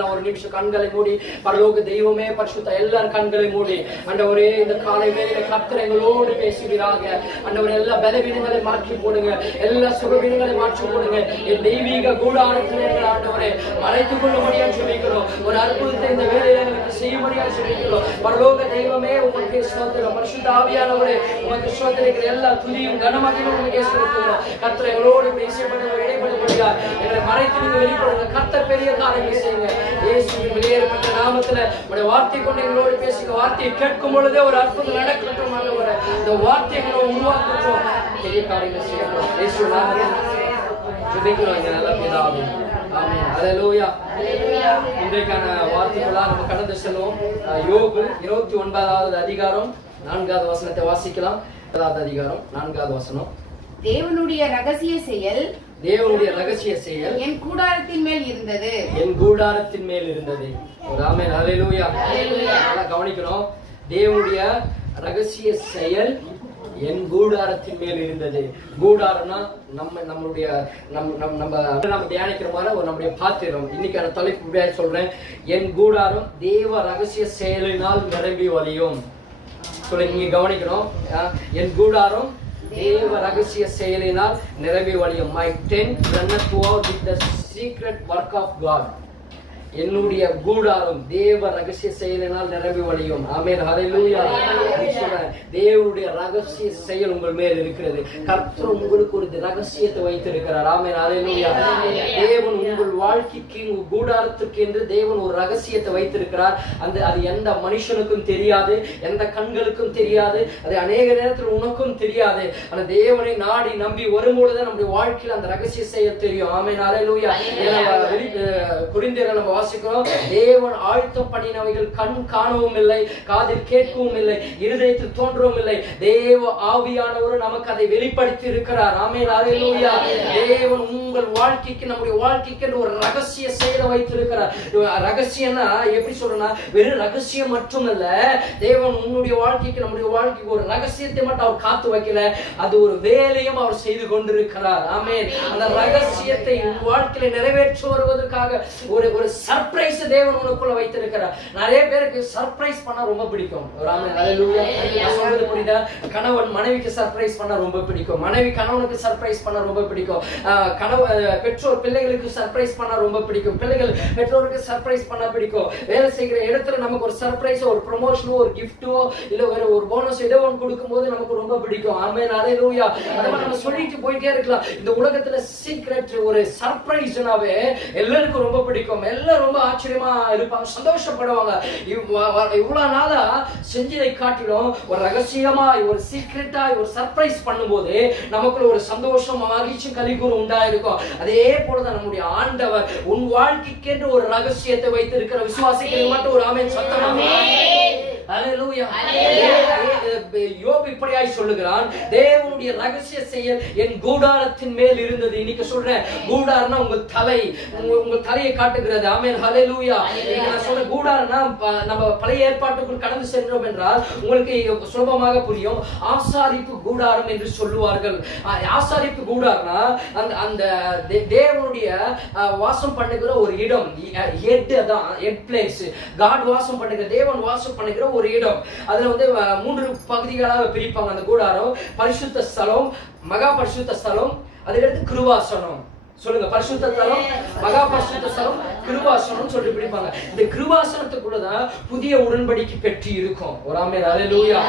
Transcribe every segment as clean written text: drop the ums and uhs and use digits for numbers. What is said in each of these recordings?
ஒரு நிமிஷம் கண்களை மூடி பரலோக தெய்வமே பரிசுத்த எல்லாரும் கண்களை மூடி ஆண்டவரே இந்த காலை வேளையில கர்த்தர் எங்களோடு பேசுகிறாங்க. ஆண்டவரே எல்லா பலவீனங்களை மாற்றி போடுங்க, எல்லா சுகவீனங்களை மாற்றி போடுங்க. என் தெய்வீக கூடாரத்திலே ஆண்டவரே மறைத்துக் கொள்ளும்படியா சொல்லிக்கிறோம். ஒரு அற்புதத்தை இந்த வேளையில எங்களுக்கு செய்யும்படியா சொல்லிக்கிறோம். பரலோக தெய்வமே உங்களுக்கு ஸ்தோத்திரம். பரிசுத்த ஆவியானவரே உங்களுக்கு ஸ்தோத்திரம். இருக்கிற எல்லா துதியும் கனமகிமையும் உங்களுக்கு செலுத்துகிறோம். கர்த்தர் எங்களோடு பேசப்படுங்க, இடைப்படும்படியா எங்களை மறைத்து நீங்க வெளிப்படுங்க. கர்த்தர் பெரிய காரியங்களை செய்யுங்க. இயேசுவின் வெளியேறப்பட்ட நாமத்துல உடைய வார்த்தை கொண்டு எங்களோடு பேசுங்க. வார்த்தையை கேட்கும் பொழுதே ஒரு அற்புதம் நடக்கட்டும். ஆண்டவரே இந்த வார்த்தைகளை உருவாக்கட்டும், பெரிய காரியங்களை செய்யணும். இயேசு நாமத்தில் ஜெபிக்கிறோம் எங்கள் நல்ல பிதாவே. ஆமென். ஹல்லேலூயா. இன்றைக்கான வார்த்தைகளா நம்ம கடந்து செல்வோம். யோபு 29வது அதிகாரம் 4வது வசனத்தை வாசிக்கலாம். 4வது அதிகாரம் 4வது வசனம். தேவனுடைய ரகசிய செயல் என் கூடாரத்தின் மேல் இருந்தது. என் கூடாரத்தின் மேல் இருந்தது. ஆமென். ஹல்லேலூயா. நல்லா கவனிக்கணும். தேவனுடைய ரகசிய செயல் என் கூடாரத்தின் மேல் இருந்தது. கூடாரம்னா நம்மளுடைய நம்ம தியானிக்கிற மாதிரி நம்முடைய பாத்திரம். இன்னைக்கான தலைப்பு சொல்றேன். என் கூடாரம் தேவ ரகசிய செயலினால் நிரம்பி வழியும். சொல்ல நீங்க கவனிக்கணும். என் கூடாரம் தேவ ரகசிய செயலினால் நிரம்பி வழியும். My tent runneth over with the secret work of God. என்னுடைய கூடாரம் தேவ ரகசிய செயலினால் நிரம்பி வழியும். ஆமென். ஹல்லேலூயா. தேவனுடைய ரகசிய செயல் உங்கள் மேல் இருக்கிறது. கர்த்தர் உங்களுக்கு ஒரு ரகசியத்தை வைத்திருக்கிறார். ஆமென். ஹல்லேலூயா. தேவன் உங்கள் வாழ்க்கைக்கு உங்கள் கூடாரத்துக்கு என்று தேவன் ஒரு ரகசியத்தை வைத்திருக்கிறார். அது எந்த மனுஷனுக்கும் தெரியாது, எந்த கண்களுக்கும் தெரியாது, அது அநேக நேரத்தில் உனக்கும் தெரியாது. ஆனா தேவனை நாடி நம்பி வரும்பொழுது நம்முடைய வாழ்க்கையில் அந்த ரகசிய செயல் தெரியும். ஆமென். ஹல்லேலூயா. குறிந்தியரை நம்ம வாசிக்கிறோம். தேவன் ஆழ்த்தம் பண்ணினவைகள் கண் காணவும் இல்லை, காதில் கேட்கவும் இல்லை, இருதயத்தில் தோன்றவும் இல்லை. தேவ ஆவியானவர் நமக்கு அதை வெளிப்படுத்தி இருக்கிறார். ஆமென். ஹல்லேலூயா. தேவன் உங்கள் வாழ்க்கைக்கு நம்முடைய வாழ்க்கைக்கு ஒரு ரகசிய செயலை வைத்திருக்கிறார். ரகசியம்னா எப்படி சொல்றேன்னா வெறும் ரகசியம் மட்டுமல்ல. தேவன் உன்னுடைய வாழ்க்கைக்கு நம்முடைய வாழ்க்கைக்கு ஒரு ரகசியத்தை மட்டும் அவர் காத்து வைக்கல, அது ஒரு வேலையும் அவர் செய்து கொண்டிருக்கிறார். ஆமென். அந்த ரகசியத்தை உன் வாழ்க்கையில நிறைவேற்றி வருவதற்காக ஒரு சர்ப்ரைஸ் தேவன் உனக்குள்ள வைத்திருக்கிறார். நிறைய பேருக்கு சர்ப்ரைஸ் பண்ண ரொம்ப பிடிக்கும். ஆமென். ஹல்லேலூயா. நான் சொல்றது புரியுதா? கணவன் மனைவிக்கு சர்ப்ரைஸ் பண்ண ரொம்ப பிடிக்கும், மனைவி கணவனுக்கு சர்ப்ரைஸ் பண்ண ரொம்ப பிடிக்கும், பெற்றோர் பிள்ளைகளுக்கு சர்ப்ரைஸ் பண்ண ரொம்ப பிடிக்கும், பிள்ளைகள் பெற்றோருக்கு சர்ப்ரைஸ் பண்ண பிடிக்கும். வேலை செய்கிற இடத்துல நமக்கு ஒரு சர்ப்ரைஸ், ஒரு ப்ரமோஷனோ, ஒரு கிஃப்டோ, இல்ல ஒரு போனஸ் ஏதோ ஒன்று கொடுக்கும்போது நமக்கு ரொம்ப பிடிக்கும். ஆமென். ஹல்லேலூயா. அதெல்லாம் நம்ம சொல்லிட்டு போயிட்டே இருக்கலாம். இந்த உலகத்துல சீக்ரெட் ஒரு சர்ப்ரைஸ்னாவே எல்லாருக்கும் ரொம்ப பிடிக்கும். எல்லாம் ரொம்ப ஆச்சரியமா இருப்பாங்க, சந்தோஷப்படுவாங்க. இவ்வளவு நாளா செஞ்சதை காட்டிலும் ஒரு ரகசியமாய், ஒரு சீக்ரெட்டா, ஒரு சர்ப்ரைஸ் பண்ணும்போது நமக்குள்ள ஒரு சந்தோஷம், மகிழ்ச்சி, கலிகூறு உண்டாயிருக்கும். அதே போலதான் நம்முடைய ஆண்டவர் உன் வாழ்க்கைக்கென்று ஒரு ரகசியத்தை வைத்திருக்கிற விசுவாசிகள் மட்டும் ஒரு ஆமென் சத்தம். ஹல்லேலூயா. யோபு இப்படியாய் சொல்லுகிறான், தேவனுடைய ரகசிய செயல் என் கூடாரத்தின் மேல் இருந்தது. இன்னைக்கு சொல்றேன், கூடாரம்னா உங்கள் தலை, உங்கள் தலையை காட்டுகிறது. ஆமென். ஹல்லேலூயா. நான் சொல்ற கூடாரம்னா நம்ம பழைய ஏற்பாட்டுக்குள் கடந்து சென்றோம் என்றால் உங்களுக்கு சுலபமாக புரியும். ஆசாரிப்பு கூடாரம் என்று சொல்லுவார்கள். ஆசாரிப்பு கூடாரம்னா அந்த தேவனுடைய வாசம் பண்ணுகிற ஒரு இடம். ஹெட், அதான் ஹெட் பிளேஸ். காட் வாசம் பண்ணுகிற, தேவன் வாசம் பண்ணுகிற ஒரு இடம். அதுல வந்து 3 பகுதிகளாக பிரிப்பாங்க அந்த கூடாரம். பரிசுத்த ஸ்தலம், மகா பரிசுத்த ஸ்தலம், அதுக்கடுத்து கிருபாசனம். சொல்லுங்க, பரிசுத்த ஸ்தலம், மகா பரிசுத்த ஸ்தலம், கிருபாசனம் சொல்லி பிடிப்பாங்க. இந்த கிருபாசனத்துக்குள்ளதான் புதிய உடன்படிக்கை பெற்று இருக்கும். ஒரு ஆமென். ஹல்லேலூயா.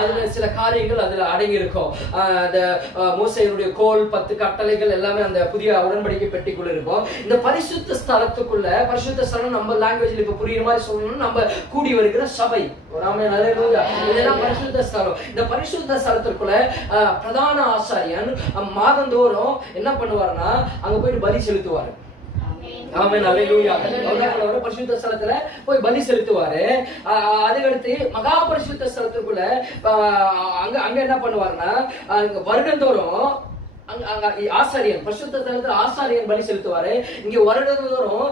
அதுல சில காரியங்கள் அதுல அடங்கி இருக்கும். அந்த மோசேயுடைய கோல் 10 கட்டளைகள் எல்லாமே அந்த புதிய உடன்படிக்கை பெட்டிக்குள்ள இருக்கும். இந்த பரிசுத்த ஸ்தலத்துக்குள்ள, பரிசுத்த ஸ்தலம் நம்ம லாங்குவேஜ்ல இப்ப புரியுற மாதிரி சொல்லணும்னா நம்ம கூடி வருகிற சபை. ஒரு ஆமென். ஹல்லேலூயா. இதுதான் பரிசுத்த ஸ்தலம். இந்த பரிசுத்த ஸ்தலத்துக்குள்ள பிரதான ஆசாரியன் மாதந்தோறும் என்ன பண்ணுவாருன்னா அங்க போயிட்டு பலி செலுத்துவாரு. ஆமென். ஹல்லேலூயா. பரிசுத்த ஸ்தலத்துல போய் பலி செலுத்துவாரு. அதுக்கடுத்து மகா பரிசுத்த ஸ்தலத்துக்குள்ள அங்க என்ன பண்ணுவாருன்னா வருடந்தோறும் ஆசாரியன் பரிசுத்த ஸ்தலத்துல ஆசாரியன் பலி செலுத்துவாரு. இங்க வருடந்தோறும்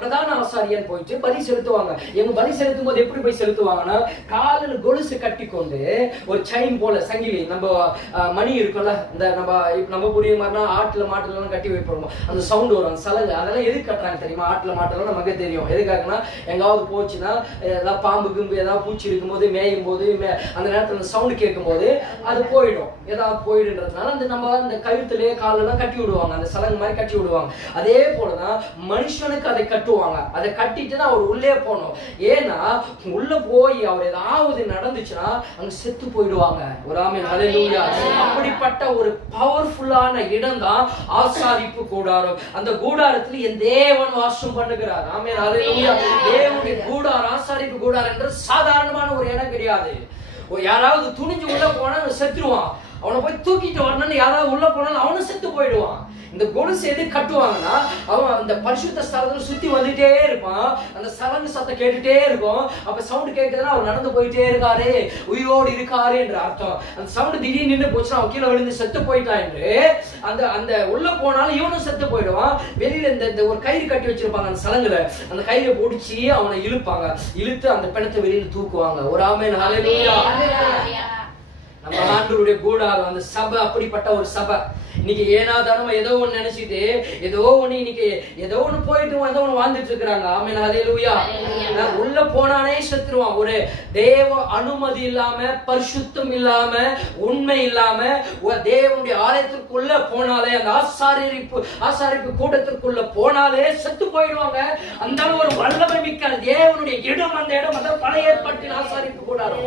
பிரதான ஆசாரியன் போயிட்டு பலி செலுத்துவாங்க. இவங்க பலி செலுத்தும் போது எப்படி போய் செலுத்துவாங்கன்னா, காலில் கொலுசு கட்டி கொண்டு ஒரு செயின் போல சங்கிலி, நம்ம மணி இருக்கும்ல, இந்த நம்ம புரிய மாதிரினா ஆட்டுல மாட்டுல எல்லாம் கட்டி வைப்போம், அந்த சவுண்ட் வரும், அந்த சலகு, அதெல்லாம் எதுக்கு கட்டுறாங்க தெரியுமா? ஆட்டுல மாட்டெல்லாம் நமக்கு தெரியும் எதுக்காகனா, எங்காவது போச்சுன்னா ஏதாவது பாம்பு கிம்பு ஏதாவது பூச்சி இருக்கும் போது மேயும் போது அந்த நேரத்துல அந்த சவுண்ட் கேட்கும் போது அது போயிடும், ஏதாவது போயிடுன்றதுனால அந்த நம்ம அந்த கழுத்துலயே காலெல்லாம் கட்டி விடுவாங்க, அந்த சலங்கு மாதிரி கட்டி விடுவாங்க. அதே போலதான் மனுஷனுக்கு அதை கட்டுவாங்க. அதை கட்டிட்டுதான் அவர் உள்ளே போகணும். ஏன்னா உள்ள போய் அவர் ஏதாவது நடந்துச்சுன்னா அங்க செத்து போயிடுவாங்க. ஒரு ஆமென் ஹல்லேலூயா. அப்படிப்பட்ட ஒரு பவர்ஃபுல்லான இடம் தான் ஆசாரிப்பு கூடாரம். அந்த கூடாரத்தில் என் தேவன் வாசம் பண்ணுகிறார். ஆமென் ஹல்லேலூயா. தேவனுடைய கூடாரம், ஆசாரிப்பு கூடாரம் என்ற சாதாரணமான ஒரு இடம் கிடையாது. யாராவது துணிஞ்சு உள்ள போனா செத்துருவான். அவனை போய் தூக்கிட்டு வரணும்னு யாராவது உள்ள போனாலும் அவனும் செத்து போயிடுவான். இந்த கொலுசு எது கட்டுவாங்கன்னா, அவன் அந்த பரிசுத்த ஸ்தலத்துல சுத்தி வந்துட்டே இருப்பான், அந்த சலங்கு சத்தம் கேட்டுட்டே இருக்கும். அப்ப சவுண்ட் கேட்குதுன்னா அவர் நடந்து போயிட்டே இருக்காரு, உயிரோடு இருக்காரு என்ற அர்த்தம். அந்த சவுண்ட் திடீர்னு நின்று போச்சுன்னா அவன் கீழே விழுந்து செத்து போயிட்டான் என்று அந்த அந்த உள்ள போனாலும் இவனும் செத்து போயிடுவான். வெளியில இந்த ஒரு கயிறு கட்டி வச்சிருப்பாங்க அந்த சலங்குல, அந்த கயிறை பிடிச்சி அவனை இழுப்பாங்க, இழுத்து அந்த பிணத்தை வெளியில தூக்குவாங்க. ஒரு ஆமென் ஹல்லேலூயா. நம்ம ஆண்டவருடைய கூடாரம், அந்த சபை அப்படிப்பட்ட ஒரு சபை. இன்னைக்கு ஏனாதானமா ஏதோ ஒண்ணு நினைச்சிட்டு ஏதோ ஒண்ணு இன்னைக்கு ஏதோ ஒண்ணு போயிட்டு ஏதோ ஒண்ணு வாழ்ந்துட்டு இருக்கிறாங்க. ஆமென் ஹல்லேலூயா. உள்ள போனானே செத்துருவான். ஒரு தேவ அனுமதி இல்லாம, பரிசுத்தம் இல்லாம, உண்மை இல்லாம தேவனுடைய ஆலயத்திற்குள்ள போனாலே, அந்த ஆசாரிப்பு கூட்டத்திற்குள்ள போனாலே செத்து போயிடுவாங்க. அந்த ஒரு வல்லமை மிக்க தேவனுடைய இடம், அந்த இடம் அத பழைய ஏற்பாட்டின் ஆசாரிப்பு கூடாரம்.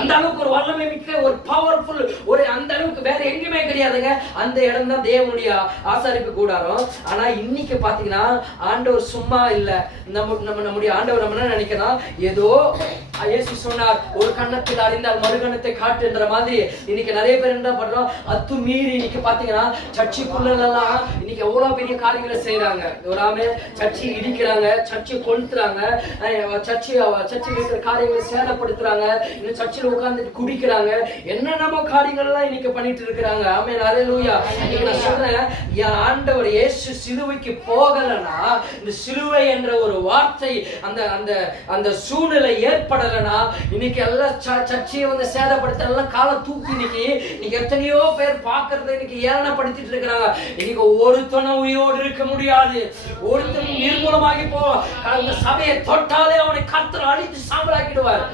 அந்த அளவுக்கு ஒரு வல்லமை மிக்க ஒரு பவர்ஃபுல், ஒரு அந்த அளவுக்கு வேற எங்கேயுமே கிடையாதுங்க. அந்த இடம் தான் தேவனுடைய ஆசாரிப்பு கூடாரம். ஆனா இன்னைக்கு பாத்தீங்கன்னா ஆண்டவர் சும்மா இல்ல. நம்முடைய ஆண்டவர் நம்ம என்ன நினைக்கிறோம், ஏதோ இயேசு சொன்னார், ஒரு கண்ணத்தில் அறிந்தால் மறுகணத்தை காட்டுன்ற மாதிரி இன்னைக்கு நிறைய பேர் என்ன பண்றோம், அத்து மீறி இன்னைக்கு பாத்தீங்கன்னா சர்ச்சுக்குள்ள எல்லாம் இன்னைக்கு எவ்வளவு பெரிய காரியங்களை செய்யறாங்க. ஒரு சர்ச்சை இடிக்கிறாங்க, சர்ச்சை கொளுத்துறாங்க, சர்ச்சையில் இருக்கிற காரியங்களை சேதப்படுத்துறாங்க, இன்னும் சர்ச்சில் உட்கார்ந்துட்டு குடிக்கிறாங்க, என்னென்னமோ காரியங்கள் எல்லாம் இன்னைக்கு பண்ணிட்டு இருக்கிறாங்க. ஆமென் ஹல்லேலூயா. இன்னைக்கு நான் சொல்றேன், என் ஆண்டவர் இயேசு சிலுவைக்கு போகலனா, இந்த சிலுவை என்ற ஒரு வார்த்தை அந்த அந்த அந்த சூழ்நிலை ஏற்படலனா, இன்னைக்கு எல்லாம் சர்ச்சையை வந்து சேதப்படுத்த எல்லாம் காலை தூக்கி இன்னைக்கு எத்தனையோ பேர் பாக்குறத இன்னைக்கு ஏளனப்படுத்திட்டு இருக்கிறாங்க. இன்னைக்கு ஒருத்தனை உயிரோடு இருக்க முடியாது, ஒருத்தன் நிர்மூலமாகி போவான். அந்த சபையை தொட்டாலே அவனை கர்த்தர் அழித்து சாம்பலாக்கிடுவார்.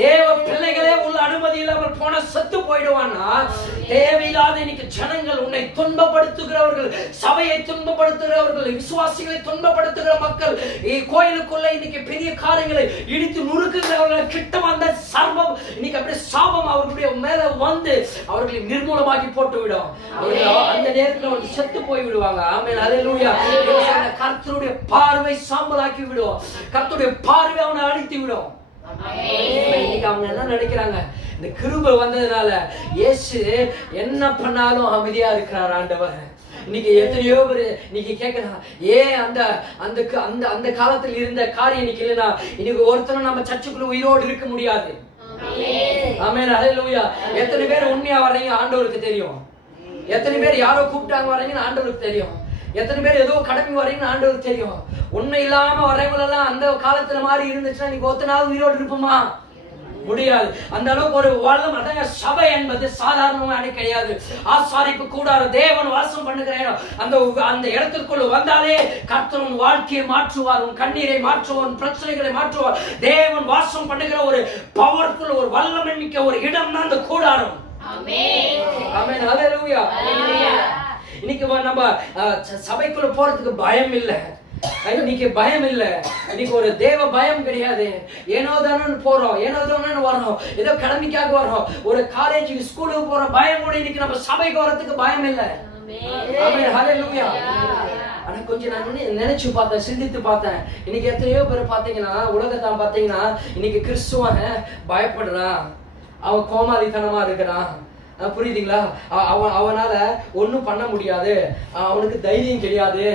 தேவ பிள்ளைகளே உள்ள அனுமதி இல்லாமல் போன செத்து போயிடுவான்னா, தேவையில்லாத இன்னைக்கு ஜனங்கள், உன்னை துன்பப்படுத்துகிறவர்கள், சபையை துன்பப்படுத்துகிறவர்கள், விசுவாசிகளை துன்பப்படுத்துகிற மக்கள், கோயிலுக்குள்ள இன்னைக்கு பெரிய காரியங்களை இடித்து நுறுக்குகிறவர்கள் கிட்ட வந்த சர்வம் இன்னைக்கு அப்படியே சாபம் அவர்களுடைய மேல வந்து அவர்களை நிர்மூலமாக்கி போட்டு விடும். அவர்கள் அந்த நேரத்தில் அவர்கள் செத்து போய் விடுவாங்க. ஆமென் ஹல்லேலூயா. கர்த்தருடைய பார்வை சாம்பலாக்கி விடும், கர்த்தருடைய பார்வை அவனை அழித்து விடும். இன்னைக்கு அவங்க என்ன நினைக்கிறாங்க, இந்த கிருபை வந்ததுனால இயேசு என்ன பண்ணாலும் அமைதியா இருக்கிறார் ஆண்டவர். இன்னைக்கு எத்தனையோ பேரு இன்னைக்கு கேட்கிறாங்க, ஏன் அந்த அந்த அந்த காலத்தில் இருந்த காரியம் இன்னைக்கு இல்லைன்னா இன்னைக்கு ஒருத்தரும் நம்ம சர்ச்சுக்குள்ள உயிரோடு இருக்க முடியாது. ஆமென் ஹல்லேலூயா. எத்தனை பேர் உண்மையா வர்றீங்க ஆண்டவருக்கு தெரியும், எத்தனை பேர் யாரோ கூப்பிட்டாங்க வர்றீங்கன்னு ஆண்டவருக்கு தெரியும், எத்தனை பேர் ஏதோ கடமை வர்றீங்கன்னு ஆண்டவருக்கு தெரியும். உண்மை இல்லாம வர்றவங்க எல்லாம் அந்த காலத்துல மாதிரி இருந்துச்சுன்னா நீங்க ஒத்த நாள் உயிரோடு இருப்போமா? முடியாது. அந்த அளவுக்கு ஒரு வல்லம். அதாங்க சபை என்பது சாதாரணமான கிடையாது. ஆசாரிப்பு கூடார தேவன் வாசம் பண்ணுகிற இடம். அந்த இடத்திற்குள்ள வந்தாலே கர்த்தர் உன் வாழ்க்கையை மாற்றுவார், உன் கண்ணீரை மாற்றுவார், உன் பிரச்சனைகளை மாற்றுவார். தேவன் வாசம் பண்ணுகிற ஒரு பவர்ஃபுல், ஒரு வல்லமை மிக்க ஒரு இடம் தான் அந்த கூடாரம். ஆமென். ஆமென் ஹல்லேலூயா. இன்னைக்கு நம்ம சபைக்குள்ள போறதுக்கு பயம் இல்லை. இன்னைக்கு பயம் இல்ல, இன்னைக்கு ஒரு தேவ பயம் கிடையாது. ஏனோ தானே போறோம், ஏனோ தானே வரோம், ஏதோ கடமைக்காக வரோம். ஒரு காலேஜுக்கு ஸ்கூலுக்கு போற பயம் கூட இன்னைக்கு நம்ம சபைக்கு வரதுக்கு பயம் இல்ல. ஆமென் ஹல்லேலூயா. ஆனா கொஞ்சம் நான் நினைச்சு பார்த்தேன், சிந்தித்து பார்த்தேன். இன்னைக்கு எத்தனையோ பேர் பாத்தீங்கன்னா, உலகத்தான் பாத்தீங்கன்னா இன்னைக்கு கிறிஸ்துவன் பயப்படுறான், அவன் கோமாளித்தனமா இருக்கிறான். புரியுதுங்களா? அவனால ஒன்னும் பண்ண முடியாது, அவனுக்கு தைரியம் கிடையாது,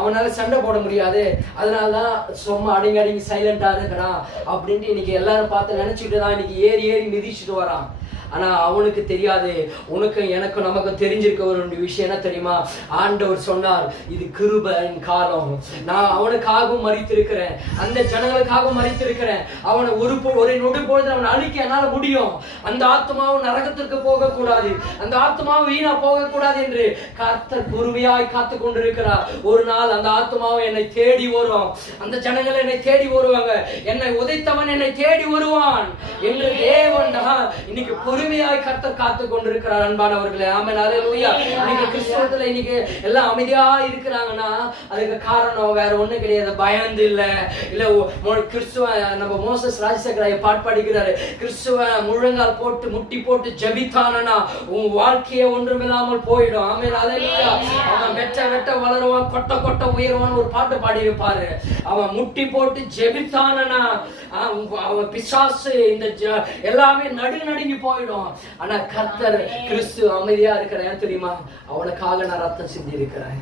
அவனால சண்டை போட முடியாது, அதனாலதான் சும்மா அடங்கி சைலண்டா இருக்கிறான் அப்படின்ட்டு இன்னைக்கு எல்லாரும் பார்த்து நினைச்சுட்டு தான் இன்னைக்கு ஏறி மிதிச்சுட்டு வரான். ஆனா அவனுக்கு தெரியாது. உனக்கு எனக்கு நமக்கு தெரிஞ்சிருக்க ஒரு விஷயம் என்ன தெரியுமா? ஆண்டவர் சொன்னார், இது கிருபையின் காலம். நான் அவனுக்காகவும் மரித்திருக்கிறேன், அந்த ஜனங்களுக்காகவும் மரித்திருக்கிறேன். அவனை ஒரு நொடி பொழுது அவனை அழிக்க என்னால முடியும். அந்த ஆத்மாவும் நரகத்திற்கு போக கூடாது, அந்த ஆத்மாவும் வீணா போக கூடாது என்று கர்த்தர் பொறுமையாய் காத்து கொண்டிருக்கிறார். ஒரு நாள் அந்த ஆத்மாவும் என்னை தேடி வரும், அந்த ஜனங்கள் என்னை தேடி வருவாங்க, என்னை உதைத்தவன் என்னை தேடி வருவான் என்று தேவன் இன்னைக்கு பொறுமையாய் கர்த்தர் காத்து கொண்டிருக்கிறார். அன்பானவர்களே, ஆமென், அல்லேலூயா. இன்னைக்கு கிறிஸ்தவத்துல இன்னைக்கு எல்லாம் அமைதியா இருக்கிறாங்கன்னா அதுக்கு காரணம் வேற ஒண்ணு கிடையாது, பயந்து இல்ல. கிறிஸ்துவ நம்ம மோசஸ் ராஜசேகர பாட்டு பாடிக்கிறாரு, கிறிஸ்துவ முழங்கால் போட்டு முட்டி போட்டு ஜெபித்தானா உன் வாழ்க்கையே ஒன்றுமில்லாமல் போயிடும். ஆமென், அல்லேலூயா. அவன் வெட்ட வெட்ட வளருவான், கொட்ட கொட்ட உயர்வான் ஒரு பாட்டு பாடி இருப்பாரு. அவன் முட்டி போட்டு ஜெபித்தானா அவன் பிசாசு இந்த எல்லாமே நடுங்கி போயிடும். ஆனா கர்த்தர் கிறிஸ்து அமைதியா இருக்கிறேன் தெரியுமா? அவனுக்காக நான் ரத்தம் சிந்தி இருக்கிறேன்,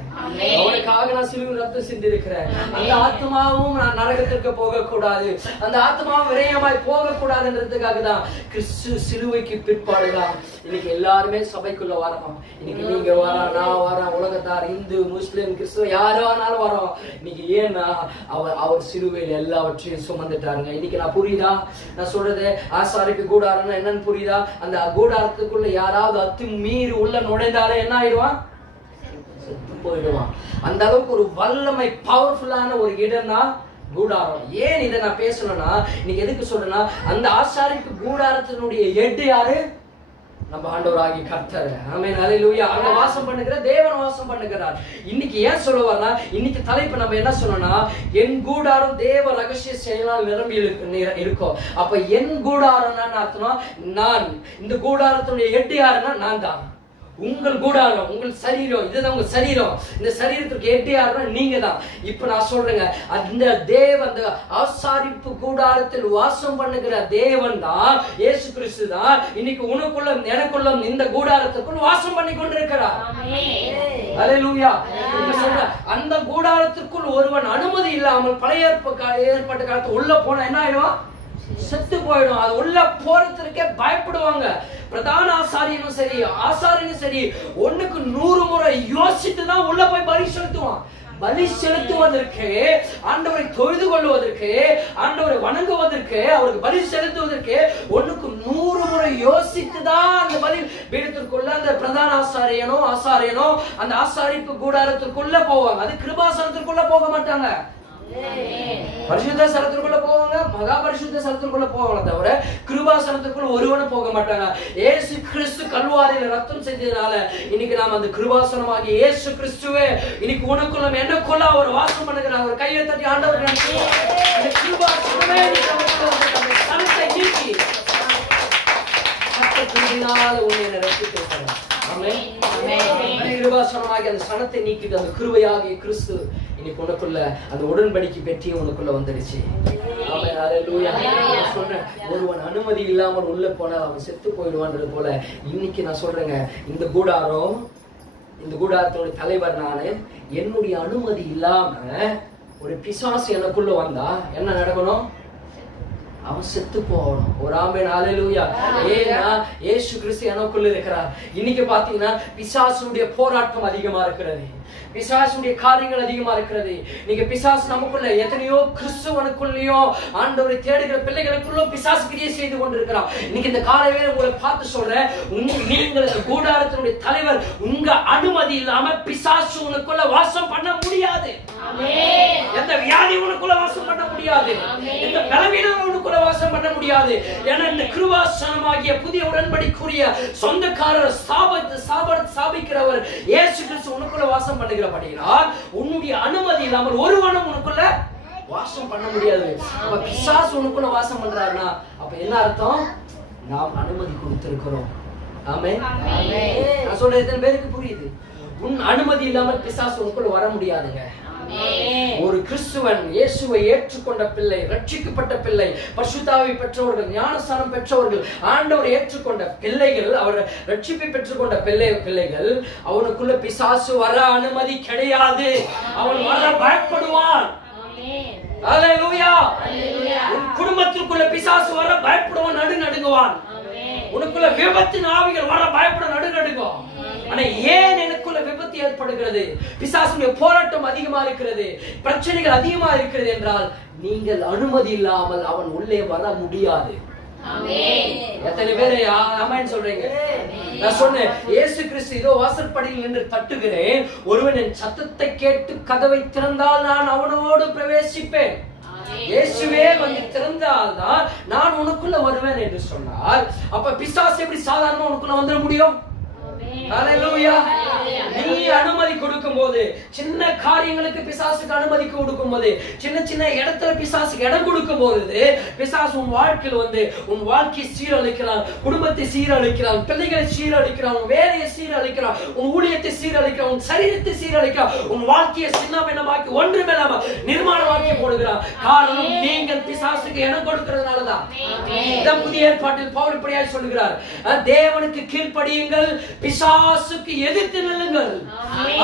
அவனுக்காக நான் சிலுவையில் ரத்தம் சிந்தி இருக்கிறேன். அந்த ஆத்மாவும் நான் நரகத்திற்கு போக கூடாது, அந்த ஆத்மாவும் விரயமாய் போக கூடாதுன்றதுக்காக தான் கிறிஸ்து சிலுவைக்கு பிற்பாடுதான் இன்னைக்கு எல்லாருமே சபைக்குள்ள வரணும். இன்னைக்கு நீங்க வர, நான் வரேன், உலகத்தார், இந்து, முஸ்லிம், கிறிஸ்துவ யாரோ ஆனாலும் வரோம். இன்னைக்கு ஏன்னா அவர் சிலுவையில் எல்லாவற்றையும் சுமந்துட்டாருங்க. இன்னைக்கு நான் புரியுதா நான் சொல்றது? ஆசாரிப்பு கூடாரம் என்னன்னு புரியுதா? அந்த கூடாரத்துக்குள்ள யாராவது அத்துமீறி உள்ள நுழைந்தாலே என்ன ஆயிடுவான்? செத்து போயிடுவான். அந்த அளவுக்கு ஒரு வல்லமை பவர்ஃபுல்லான ஒரு இடம் தான் கூடாரம். ஏன் இதை நான் பேசணும்னா, இன்னைக்கு எதுக்கு சொல்றேன்னா, அந்த ஆசாரிப்பு கூடாரத்தினுடைய ஹெட் யாரு? நம்ம ஆண்டவராகிய கர்த்தர். ஆமென், அல்லேலூயா. அங்க வாசம் பண்ணுகிற தேவன் வாசம் பண்ணுகிறார். இன்னைக்கு ஏன் சொல்லுவார்னா, இன்னைக்கு தலைப்பு நம்ம என்ன சொன்னோம்னா, என் கூடாரம் தேவ ரகசிய செயலால் நிரம்பி இருக்கும். அப்ப என் கூடாரம்னா அர்த்தம், நான். இந்த கூடாரத்தினுடைய ஹெட் யாருன்னா நான் தான். உங்கள் கூடாரம், உங்கள் சரீரம், இதுதான் உங்க சரீரம். இந்த சரீரத்துக்கு ஹெட் யாருன்னா நீங்க தான். இப்ப நான் சொல்றேங்க, அந்த தேவன், அந்த ஆசாரிப்பு கூடாரத்தில் வாசம் பண்ணுகிற தேவன் தான், இயேசு கிறிஸ்து தான் இன்னைக்கு உனக்குள்ள எனக்குள்ள இந்த கூடாரத்துக்குள் வாசம் பண்ணி கொண்டிருக்கிறார். அல்லேலூயா. அந்த கூடாரத்திற்குள் ஒருவன் அனுமதி இல்லாமல் பழைய ஏற்பாட்டு காலத்து உள்ள போனா என்ன ஆயிடும்? செத்து போயிடும். அது உள்ள போறதுக்கே பயப்படுவாங்க. பிரதான ஆசாரியனும் சரி, ஆசாரியனும் சரி, ஒண்ணுக்கு 100 முறை யோசித்து தான் உள்ள போய் பலி செலுத்துவான். பலி செலுத்துவதற்கு, ஆண்டவரை தொழுது கொள்வதற்கு, ஆண்டவரை வணங்குவதற்கு, அவருக்கு பலி செலுத்துவதற்கு ஒண்ணுக்கு 100 முறை யோசித்து தான் அந்த பலி பீடத்திற்குள்ள அந்த பிரதான ஆசாரியனோ அந்த ஆசாரிப்பு கூடாரத்திற்குள்ள போவாங்க. அது கிருபாசனத்திற்குள்ள போக மாட்டாங்க. பரிசுத்த ஸ்தலத்திற்குள்ள போவாங்க, மகா பரிசுத்த ஸ்தலத்திற்குள்ள போவாங்க, தவிர கிருபாசனத்திற்குள்ள ஒருவனும் போக மாட்டாங்க. இயேசு கிறிஸ்து கல்வாரியில ரத்தம் செஞ்சதுனால இன்னைக்கு நாம் அந்த கிருபாசனமாகிய இயேசு கிறிஸ்துவே இன்னைக்கு உனக்குள்ள எனக்குள்ள அவர் வாசம் பண்ணுகிறார். அவர் கையை தட்டி ஆண்டவர் அந்த கிருபாசனமே தனத்தை நீக்கி உன்னை ரட்சித்திருக்கிறார். கிருபாசனமாகிய அந்த சனத்தை நீக்கிட்டு அந்த கிருபையாகிய கிறிஸ்து இன்னைக்கு உனக்குள்ள அந்த உடன்படிக்கை பெற்றியும் உனக்குள்ள வந்துடுச்சு. ஆமென், அல்லேலூயா. நான் சொல்றேன், ஒருவன் அனுமதி இல்லாமல் உள்ள போனால் அவன் செத்து போயிடுவான்றது போல இன்னைக்கு நான் சொல்றேங்க, இந்த கூடாரத்தோட தலைவர் நானு. என்னுடைய அனுமதி இல்லாம ஒரு பிசாசு எனக்குள்ள வந்தா என்ன நடக்கணும்? அவன் செத்து போகணும். ஒரு ஆமென், அல்லேலூயா. ஏன்னா இயேசு கிறிஸ்து எனக்குள்ள இருக்கிறார். இன்னைக்கு பாத்தீங்கன்னா பிசாசுடைய போராட்டம் அதிகமா இருக்கிறது, பிசாசுடைய காரியங்கள் அதிகமா இருக்கிறது. நீங்க பிசாசு நமக்குள்ள எத்தனையோ கிறிஸ்துவனுக்குள்ளயோ ஆண்டவரை தேடுகிற பிள்ளைகளுக்குள்ள பிசாசு கிரியை செய்து கொண்டிருக்கிறான். இன்னைக்கு இந்த காலையில உங்களை பார்த்து சொல்றேன், நீங்கள் இந்த கூடாரத்தினுடைய தலைவர், உங்க அனுமதி இல்லாம பிசாசு உனக்குள்ள வாசம் பண்ண முடியாது. எந்த வியாதி உனக்குள்ள வாசம் பண்ண முடியாது, எந்த பலவீனம் உனக்குள்ள வாசம் பண்ண முடியாது. ஏன்னா இந்த கிருபாசனமாகிய புதிய உடன்படிக்குரிய சொந்தக்காரர் ஸ்தாபிக்கிறவர் இயேசு கிறிஸ்து உனக்குள்ள வாசம் பண்ணுகிறபடியால் உன்னுடைய அனுமதி இல்லாமல் ஒருவனும் உனக்குள்ள வாசம் பண்ண முடியாது. அப்ப பிசாசு உனக்குள்ள வாசம் பண்றாருன்னா அப்ப என்ன அர்த்தம்? நாம் அனுமதி கொடுத்திருக்கிறோம். ஆமென். நான் சொல்றது எத்தனை பேருக்கு புரியுது? உன் அனுமதி இல்லாமல் பிசாசு உனக்குள்ள வர முடியாதுங்க. ஒரு கிறிஸ்துவன், இயேசுவை ஏற்றுக்கொண்ட பிள்ளை, ரட்சிக்கப்பட்ட பிள்ளை, பரிசுத்தாவி பெற்றவர்கள், ஞானஸ்நானம் பெற்றவர்கள், ஆண்டவரை ஏற்றுக்கொண்ட பிள்ளைகள், அவர் ரட்சிப்பை பெற்றுக்கொண்ட பிள்ளைகள், அவனுக்குள்ள பிசாசு வர அனுமதி கிடையாது. அவன் வர பயப்படுவான். அல்லேலூயா. உன் குடும்பத்திற்குள்ள பிசாசு வர பயப்படுவான், நடுங்குவான். உனக்குள்ள விபத்தின் ஆவிகள் வர பயப்பட நடுநடுங்கும். ஆனா ஏன் எனக்குள்ள விபத்து ஏற்படுகிறது, பிசாசுடைய போராட்டம் அதிகமா இருக்கிறது, பிரச்சனைகள் அதிகமா இருக்கிறது என்றால் நீங்கள் அனுமதி இல்லாமல் அவன் உள்ளே வர முடியாது. எத்தனை பேர் ஆமென் சொல்றீங்க? நான் சொன்னேன், இயேசு கிறிஸ்து இதோ வாசற்படியில் நின்று தட்டுகிறேன், ஒருவன் என் சத்தத்தை கேட்டு கதவை திறந்தால் நான் அவனோடு பிரவேசிப்பேன். இயேசுவே வந்து திறந்தால்தான் நான் உனக்குள்ள வருவேன் என்று சொன்னார். அப்ப பிசாசு எப்படி சாதாரணமா உனக்குள்ள வந்துட முடியும்? ஹல்லேலூயா. நீ அனுமதி கொடுக்கும் போது, சின்ன காரியங்களுக்கு பிசாசுக்கு அனுமதி கொடுக்கும் போது, சின்ன சின்ன இடத்துல பிசாசுக்கு இடம் கொடுக்கும் போது, பிசாசு உன் வாழ்க்கையில் வந்து உன் வாழ்க்கையை சீரழிக்கிறான், குடும்பத்தை சீரழிக்கிறான், பிள்ளைகளை சீரழிக்கிறான், உன் வேலையை சீரழிக்கிறான், உன் ஊழியத்தை சீரழிக்கிறான், உன் சரீரத்தை சீரழிக்கிறான், உன் வாழ்க்கையை சின்னபின்னமாக்கி ஒன்றுமில்லாம நிர்மாணமாக்கி போடுகிறான். காரணம் நீங்கள் பிசாசுக்கு இடம் கொடுக்கிறதுனாலதான். இதான் புதிய ஏற்பாட்டில் பவுல் இப்படியாய் சொல்லுகிறார், தேவனுக்கு கீழ்ப்படியுங்கள், பிசாசுக்கு எதிர்த்து நில்லுங்கள்.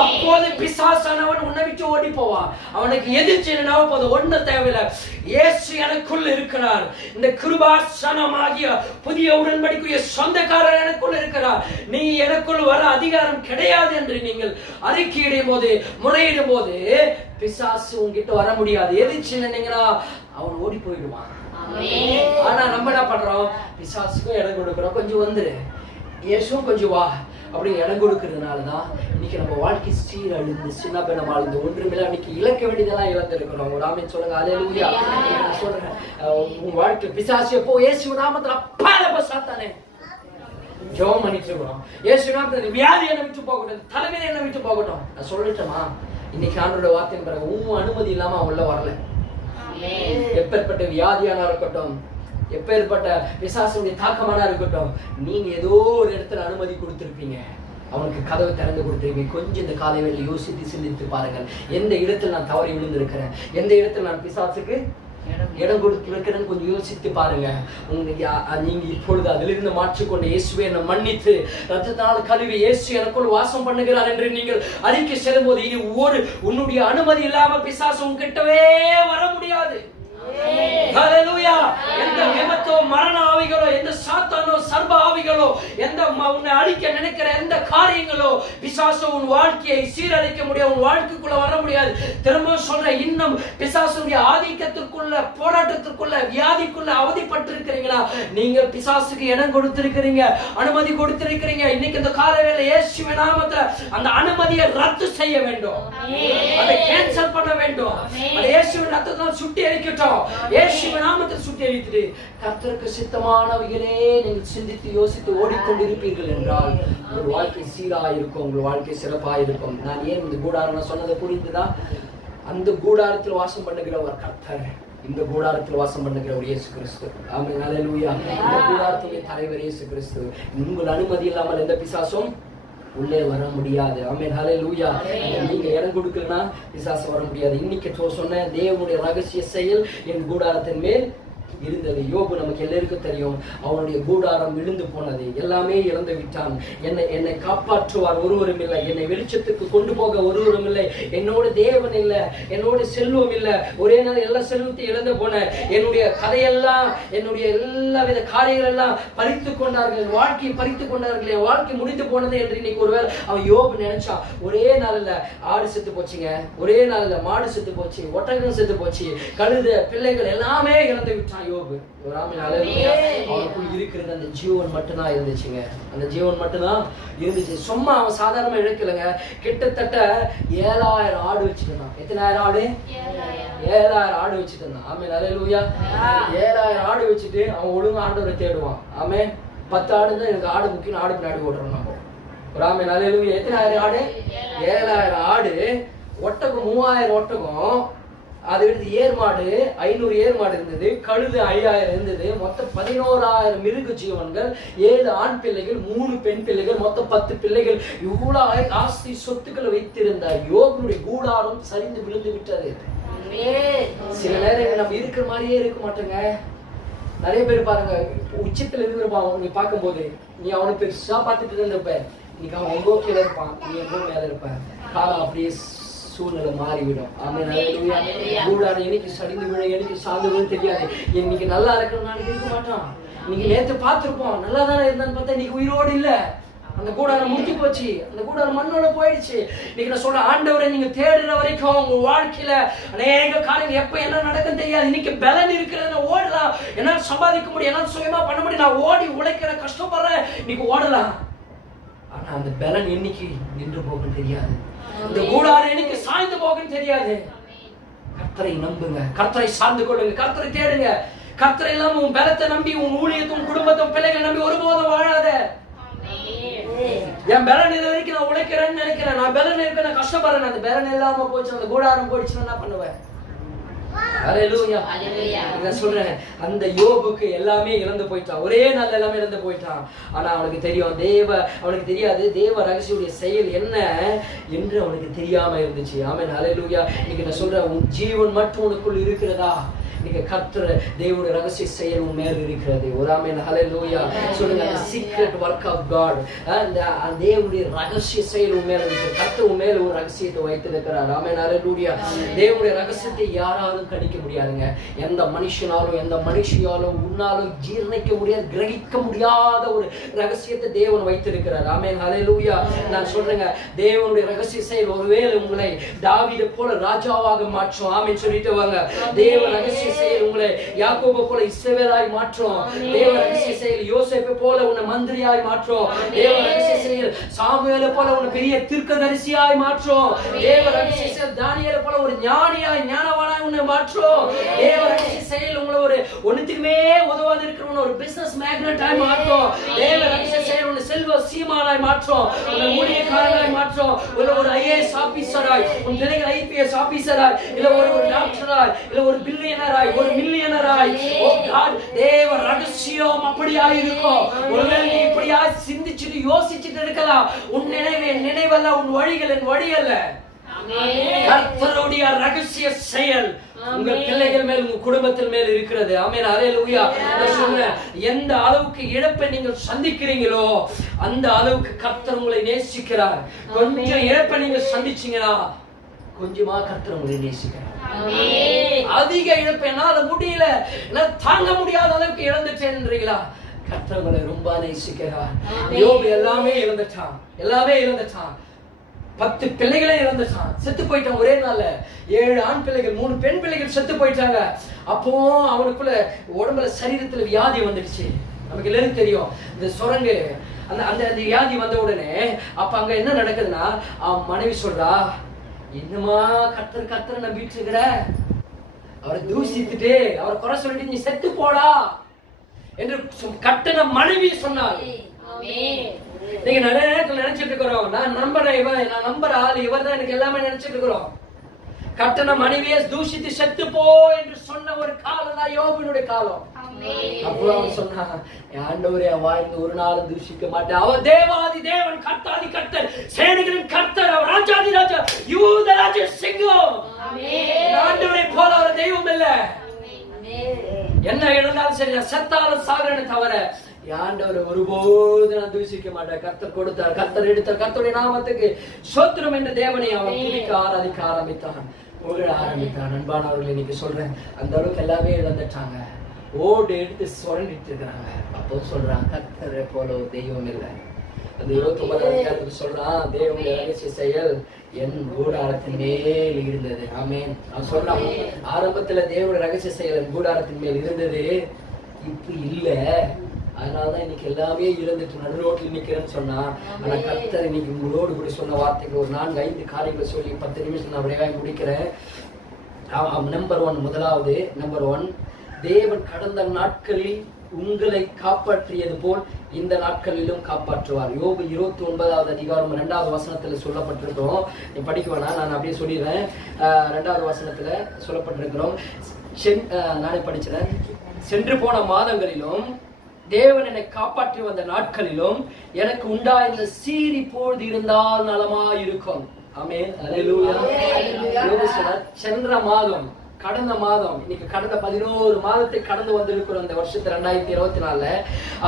அப்போது பிசாசானவன் உன்னை விட்டு ஓடி போவான். அவனுக்கு எதிர்த்து போது ஒண்ணு தேவையில்லை, இயேசு எனக்குள் இருக்கிறார், இந்த கிருபாசனமாகிய புதிய உடன்படிக்கைய சொந்தக்காரர் எனக்குள் இருக்கிறார், நீ எனக்குள் வர அதிகாரம் கிடையாது என்று நீங்கள் அறிக்கையிடும் போது, முறையிடும் போது பிசாசு உங்ககிட்ட வர முடியாது. எதிர்த்து நின்னீங்கன்னா அவன் ஓடி போயிடுவான். ஆனா நம்ம என்ன பண்றோம், பிசாசுக்கும் இடம் கொடுக்கிறோம், கொஞ்சம் வந்துரு, இயேசுவும் கொஞ்சம் வா அப்படி இடம் கொடுக்கறதுனாலதான் இன்னைக்கு நம்ம வாழ்க்கை சீரழிந்து சின்ன பின்னம் ஆழ்ந்து ஒன்றுமில்ல. இன்னைக்கு இழக்க வேண்டியதெல்லாம் இழந்திருக்கிறோம். ஒரு ஆமென் சொல்லுங்க. ஹல்லேலூயா. நான் சொல்றேன், உன் வாழ்க்கை பிசாசு எப்போ இயேசு நாமத்துல அப்பால சாத்தானே ஜெபம் பண்ணிட்டு இருக்கிறோம். இயேசு நாமத்துல வியாதி என்ன விட்டு போகட்டும், தலைமையில என்ன விட்டு போகட்டும். நான் சொல்லிட்டேமா, இன்னைக்கு ஆண்டோட வார்த்தையின் பிறகு உன் அனுமதி இல்லாம உள்ள வரல. எப்பேற்பட்ட வியாதியானா இருக்கட்டும், எப்பேற்பட்ட பிசாசுடைய தாக்கமானா இருக்கட்டும், நீங்க ஏதோ ஒரு இடத்துல அனுமதி கொடுத்திருப்பீங்க, அவனுக்கு கதவை திறந்து கொடுத்திருப்பீங்க. கொஞ்சம் இந்த காலை வேளையில யோசித்து சிந்தித்து பாருங்கள், எந்த இடத்துல நான் தவறி விழுந்திருக்கிறேன், எந்த இடத்துல நான் பிசாசுக்கு இடம் கொடுத்திருக்கிறேன்னு கொஞ்சம் யோசித்து பாருங்க. நீங்க இப்பொழுது அதிலிருந்து மாற்றிக்கொண்டு இயேசுவை என்னை மன்னித்து ரத்தத்தினால் கழுவி இயேசு எனக்குள் வாசம் பண்ணுகிறார் என்று நீங்கள் அறிக்கை செல்லும் போது, இனி உன்னுடைய அனுமதி இல்லாம பிசாசு உன்கிட்டவே வர முடியாது. ஹல்லேலூயா. எந்த விபத்தோ மரண ஆவிகளோ, எந்த சாத்தானோ சர்ப ஆவிகளோ, எந்த உன்னை அழிக்க நினைக்கிற எந்த காரியங்களோ பிசாசு உன் வாழ்க்கையை சீரழிக்க முடியாது, உன் வாழ்க்கைக்குள்ள வர முடியாது. திரும்ப சொல்ற, இன்னும் பிசாசுடைய ஆதிக்கத்திற்குள்ள, போராட்டத்திற்குள்ள, வியாதிக்குள்ள அவதிப்பட்டிருக்கிறீங்களா? நீங்கள் பிசாசுக்கு இடம் கொடுத்திருக்கிறீங்க, அனுமதி கொடுத்திருக்கிறீங்க. இன்னைக்கு இந்த காலையில இயேசுவின் நாமத்துல அந்த அனுமதியை ரத்து செய்ய வேண்டும், அதை கேன்சல் பண்ண வேண்டும். அதை இயேசுவின் ரத்தத்தால் சுட்டி எரிக்கட்டும். இயேசுவின் நாமத்தில் சுட்டி எரித்து கர்த்தருக்கு சித்தமானவைகளே நீங்கள் சிந்தித்து யோசித்து ஓடிக்கொண்டிருப்பீர்கள் என்றால் உங்கள் வாழ்க்கை சீராயிருக்கும், உங்கள் வாழ்க்கை சிறப்பாயிருக்கும். நான் ஏன் இந்த கூடாரம் சொன்னதை புரிந்துதான்? அந்த கூடாரத்தில் வாசம் பண்ணுகிற ஒரு கர்த்தர், இந்த கூடாரத்தில் வாசம் பண்ணுகிற ஒரு இயேசு கிறிஸ்து. ஆமென். ஹல்லேலூயா. இந்த கூடாரத்துடைய தலைவர் இயேசு கிறிஸ்து. உங்கள் அனுமதி இல்லாமல் எந்த பிசாசும் உள்ளே வர முடியாது. ஆமென். ஹல்லேலூயா. நீங்க இடம் கொடுக்கலனா பிசாசு வர முடியாது. இன்னைக்கு சொன்ன தேவனுடைய ரகசிய செயல் என் கூடாரத்தின் மேல் இருந்தது. யோபு நமக்கு எல்லாருக்கும் தெரியும், அவனுடைய கூடாரம் விழுந்து போனது, எல்லாமே இழந்து விட்டான். என்னை காப்பாற்றுவார் ஒருவரும் இல்லை, என்னை வெளிச்சத்துக்கு கொண்டு போக ஒருவரும் இல்லை, என்னோட தேவன் இல்லை, என்னோட செல்வம் இல்லை, ஒரே நாள் எல்லா செல்வத்தையும் இழந்து போன, என்னுடைய கதையெல்லாம், என்னுடைய எல்லா வித காரியங்கள் எல்லாம் பறித்து கொண்டார்கள், வாழ்க்கையை பறித்து கொண்டார்கள், என் வாழ்க்கை முடிந்து போனது என்று இன்னைக்கு ஒருவேளை அவன் யோபு நினைச்சான். ஒரே நாள்ல ஆடு செத்து போச்சுங்க, ஒரே நாள்ல மாடு செத்து போச்சு, ஒட்டகம் செத்து போச்சு, கழுத பிள்ளைகள் எல்லாமே இழந்து விட்டான் யோபு. அவனுக்குள் இருக்கிறது அந்த ஜீவன் மட்டும்தான் இருந்துச்சுங்க, அந்த ஜீவன் மட்டும்தான் இருந்துச்சு. சும்மா அவன் சாதாரணமா இழக்கலைங்க, கிட்டத்தட்ட 7000 ஆடு வச்சுட்டான். எத்தனை ஆடு? 7000 ஆடு வச்சுட்டான். ஆமென். ஹல்லேலூயா. 7000 ஆடு வச்சுட்டு அவன் ஒழுங்கு ஆண்டவரை தேடுவான். ஆமென். 10 ஆடு தான் எனக்கு ஆடு முக்கியம், ஆடு பின்னாடி ஓடுறோம் நம்ம. ஆமென். ஹல்லேலூயா. எத்தனை ஆடு? 7000 ஆடு, ஒட்டகம் 3000 ஒட்டகம், அதை எடுத்து ஏர்மாடு 500 ஏர்மாடு இருந்தது, கழுது 5000 இருந்தது, மொத்தம் 11000 மிருக ஜீவன்கள், 7 ஆண் பிள்ளைகள், 3 பெண் பிள்ளைகள், மொத்தம் 10 பிள்ளைகள். இவ்வளவு ஆஸ்தி சொத்துக்களை வைத்திருந்த யோபுடைய கூடாரம் சரிந்து விழுந்து விட்டது. சில நேரங்கள் நம்ம இருக்கிற மாதிரியே இருக்க மாட்டோங்க. நிறைய பேர் பாருங்க, உச்சத்துல இருந்திருப்பான், நீ பார்க்கும் போது நீ அவனை பெருசா பார்த்துட்டு இருந்திருப்ப, இன்னைக்கு அவன் எங்கோ கீழே இருப்பான், நீ எங்கோ மேல இருப்ப. காலம் அப்படியே சூழ்நிலை மாறிவிடும். ஆமென். ஹல்லேலூயா. கூடாரம் எனக்கு சரிந்து விழ எனக்கு சார்ந்து விழ தெரியாது. இன்னைக்கு நல்லா இருக்கணும் நாளைக்கு இருக்க மாட்டான். இன்னைக்கு நேத்து பார்த்திருப்போம் நல்லா தானே இருந்தான்னு பார்த்தா இன்னைக்கு உயிரோடு இல்ல. அந்த கூடாரம் முடிஞ்சு போச்சு. அந்த கூடாரம் மண்ணோட போயிடுச்சு. இன்னைக்கு நான் சொல்ற ஆண்டவரை நீங்க தேடுற வரைக்கும் உங்க வாழ்க்கையில அநேக காரியங்கள் எப்ப என்ன நடக்கும் தெரியாது. இன்னைக்கு பலன் இருக்கிறத ஓடலாம், என்னால சம்பாதிக்க முடியும், என்னால சுயமா பண்ண முடியும், நான் ஓடி உழைக்கிற கஷ்டப்படுறேன், இன்னைக்கு ஓடலாம். ஆனா அந்த பலன் என்னைக்கு நின்று போகும் தெரியாது. இந்த கூடாரம் என்னைக்கு சாய்ந்து போகும் தெரியாது. கர்த்தரை நம்புங்க, கர்த்தரை சார்ந்து கொள்ளுங்க, கர்த்தரை தேடுங்க. கர்த்தரை இல்லாம உன் பலத்தை நம்பி உன் ஊழியத்தும் குடும்பத்தும் பிள்ளைகளை நம்பி ஒருபோதும் வாழாத. என் பலன் இது வரைக்கும் நான் உழைக்கிறேன்னு நினைக்கிறேன், நான் பலன் இருக்க நான் கஷ்டப்படுறேன், அந்த பலன் இல்லாம போச்சு, அந்த கூடாரம் போயிடுச்சுன்னா என்ன பண்ணுவேன்? ஹல்லேலூயா. நான் சொல்றேன், அந்த யோபுக்கு எல்லாமே இழந்து போயிட்டான், ஒரே நாள் எல்லாமே இழந்து போயிட்டான். ஆனா அவனுக்கு தெரியும் அவனுக்கு தெரியாது தேவ ரகசியுடைய செயல் என்ன என்று அவனுக்கு தெரியாம இருந்துச்சு. ஆமென். ஹல்லேலூயா. இன்னைக்கு நான் சொல்றேன், உன் ஜீவன் மட்டும் உனக்குள் இருக்கிறதா? நீங்க கர்த்தர் தேவனுடைய ரகசிய செயல் உன் மேல் இருக்கிறது. ஒரு ஆமென். ஹல்லேலூயா. சொல்லுங்க, the secret work of God. அந்த தேவனுடைய ரகசிய செயல் உன் மேல் இருக்கு. கர்த்தர் உன் மேல் ஒரு ரகசியத்தை வைத்திருக்கிறார். ஆமென். ஹல்லேலூயா. தேவனுடைய ரகசியத்தை யாராலும் கணிக்க முடியாதுங்க. எந்த மனுஷனாலும் எந்த மனுஷியாலும் உன்னாலும் ஜீர்ணிக்க முடியாது, கிரகிக்க முடியாத ஒரு ரகசியத்தை தேவன் வைத்திருக்கிறார். ஆமென். ஹல்லேலூயா. நான் சொல்றேங்க, தேவனுடைய ரகசிய செயல் ஒருவேளை உங்களை தாவீதை போல ராஜாவாக மாற்றும். ஆமென் சொல்லிட்டு வாங்க. தேவ ரகசிய செயல் உங்களை யாக்கோபை போல இஸ்ரவேலாய் மாற்றும். தேவ ரகசிய செயல் யோசேப்பை போல உன்னை மந்திரியாய் மாற்றும். தேவ ரகசிய செயல் சாமுவேலை போல உன்னை பெரிய தீர்க்கதரிசியாய் மாற்றும். தேவ ரகசிய செயல் தானியேலை போல ஒரு ஞானியாய் ஞானவானாய் உன்னை மாற்றும். தேவ ரகசிய செயல் உங்களை ஒரு ஒண்ணுத்துக்குமே உதவாது இருக்கிறவன ஒரு பிசினஸ் மேக்னட்டாய் மாற்றும். தேவ ரகசிய செயல் உன்னை செல்வ சீமானாய் மாற்றும், உன்னை ஊழியக்காரனாய் மாற்றும், ஒரு IAS ஆபீசராய், உன் பிள்ளைகள் IPS ஆபீசராய், இல்ல ஒரு டாக்டராய், இல்ல ஒரு பில்லியனராய், ஒரு மில்லியனராய். ஓ காட், தேவ ரகசியம் அப்படியா இருக்கும். ஒருவேளை நீ இப்படியா சிந்திச்சுட்டு யோசிச்சுட்டு இருக்கலாம். உன் நினைவல்ல, உன் வழிகள் என் வழி அல்ல. கர்த்தருடைய ரகசிய செயல் உங்க பிள்ளைகள் மேல் உங்க குடும்பத்தின் மேல் இருக்கிறது. ஆமென். ஹல்லேலூயா. நான் சொல்றேன், எந்த அளவுக்கு இழப்பை நீங்கள் சந்திக்கிறீங்களோ அந்த அளவுக்கு கர்த்தர் உங்களை நேசிக்கிறார். கொஞ்சம் இழப்பை நீங்க சந்திச்சீங்கன்னா கொஞ்சமா கர்த்தர் உங்களை நேசிக்கிறார். அதிக இழப்பு என்னால முடியல, தாங்க முடியாத அளவுக்கு இழந்துட்டேன்றீங்களா? கர்த்தர் உங்களை ரொம்ப நேசிக்கிறார். யோபு எல்லாமே இழந்துட்டான். 10 பிள்ளைகளே இழந்துட்டான், செத்து போயிட்டான் ஒரே நாள்ல. 7 ஆண் பிள்ளைகள் 3 பெண் பிள்ளைகள் செத்து போயிட்டாங்க. அப்போ அவனுக்குள்ள உடம்புல சரீரத்துல வியாதி வந்துடுச்சு. நமக்கு எல்லாரும் தெரியும் இந்த சுரங்கு அந்த வியாதி வந்த உடனே அப்ப அங்க என்ன நடக்குதுன்னா, அவன் மனைவி சொல்றா, என்னமா கர்த்தர் நம்பிட்டு இருக்கிற, அவரை தூசித்துட்டு அவரை குறை சொல்லிட்டு நீ செத்து போடா என்று கட்டண மனைவி சொன்னார். நீங்க நிறைய நேரத்தில் நினைச்சிட்டு இருக்கிறோம், நான் நம்புற ஆள் இவர் தான் எனக்கு எல்லாமே நினைச்சிட்டு இருக்கிறோம். கட்டண மனைவியை தூஷித்து செத்து போ என்று சொன்ன ஒரு காலம் தான் யோபுனுடைய காலம். அப்போ அவன் சொன்னான், ஆண்டவரே வாழ்ந்து ஒரு நாளும் தூஷிக்க மாட்டேன், அவர் தேவாதி தேவன், கர்த்தாதி கர்த்தர், சேனைகளின் கர்த்தர், அவர் ராஜாதி ராஜா, யூத ராஜ சிங்கம். ஆண்டவரை போல அவர் தெய்வம் இல்ல. என்ன இழந்தாலும் சரி, செத்தாலும் சாகரனை தவிர ஆண்டவரை ஒருபோது நான் தூசிக்க மாட்டேன். கர்த்தர் கொடுத்தார், கர்த்தர் எடுத்தார், கர்த்தருடைய நாமத்துக்கு ஸ்தோத்திரம் என்று தேவனை அவன் துதிக்க ஆராதிக்க ஆரம்பித்தான், புகழ ஆரம்பித்தான். அன்பானவர்கள், இன்னைக்கு சொல்றேன், அந்த அளவுக்கு எல்லாமே இழந்துட்டாங்க, ஓடு எடுத்து சுரண்டிட்டு இருக்கிறாங்க. அப்போ சொல்றான், கர்த்தரை போல ஒரு தெய்வம் இல்லை. அந்த 29 சொல்றான், தேவனுடைய ரகசிய செயல் என் கூடாரத்தின் மேல் இருந்தது. ஆமென். அவன் சொல்றான், ஆரம்பத்துல தேவனுடைய ரகசிய செயல் என் கூடாரத்தின் மேல் இருந்தது, இப்ப இல்ல, அதனாலதான் இன்னைக்கு எல்லாமே இழந்துட்டு நடு ரோட்டில் நிக்கிறேன்னு சொன்னா. ஆனா கர்த்தர் இன்னைக்கு உங்களோடு கூட சொன்ன வார்த்தைக்கு ஒரு 4-5 காரியங்களை சொல்லி 10 நிமிஷம் நான் விரைவாக முடிக்கிறேன். முதலாவது நம்பர் 1, தேவன் கடந்த நாட்களில் உங்களை காப்பாற்றியது போல் இந்த நாட்களிலும் காப்பாற்றுவார். யோபு 29வது அதிகாரம் 2வது வசனத்துல சொல்லப்பட்டிருக்கிறோம். நீ படிக்க வேணாம், நான் அப்படியே சொல்லிடுறேன். 2வது வசனத்துல சொல்லப்பட்டிருக்கிறோம். நானே படிச்சுறேன். சென்று போன மாதங்களிலும் தேவன் என்னை காப்பாற்றி வந்த நாட்களிலும் எனக்கு உண்டாயிருந்த சீரி பொழுது இருந்தால் நலமாயிருக்கும். ஆமென். அல்லேலூயா. சென்ற மாதம், கடந்த மாதம், இன்னைக்கு கடந்த 11 மாதத்தை கடந்து வந்திருக்கிறோம் இந்த வருஷத்து 2024.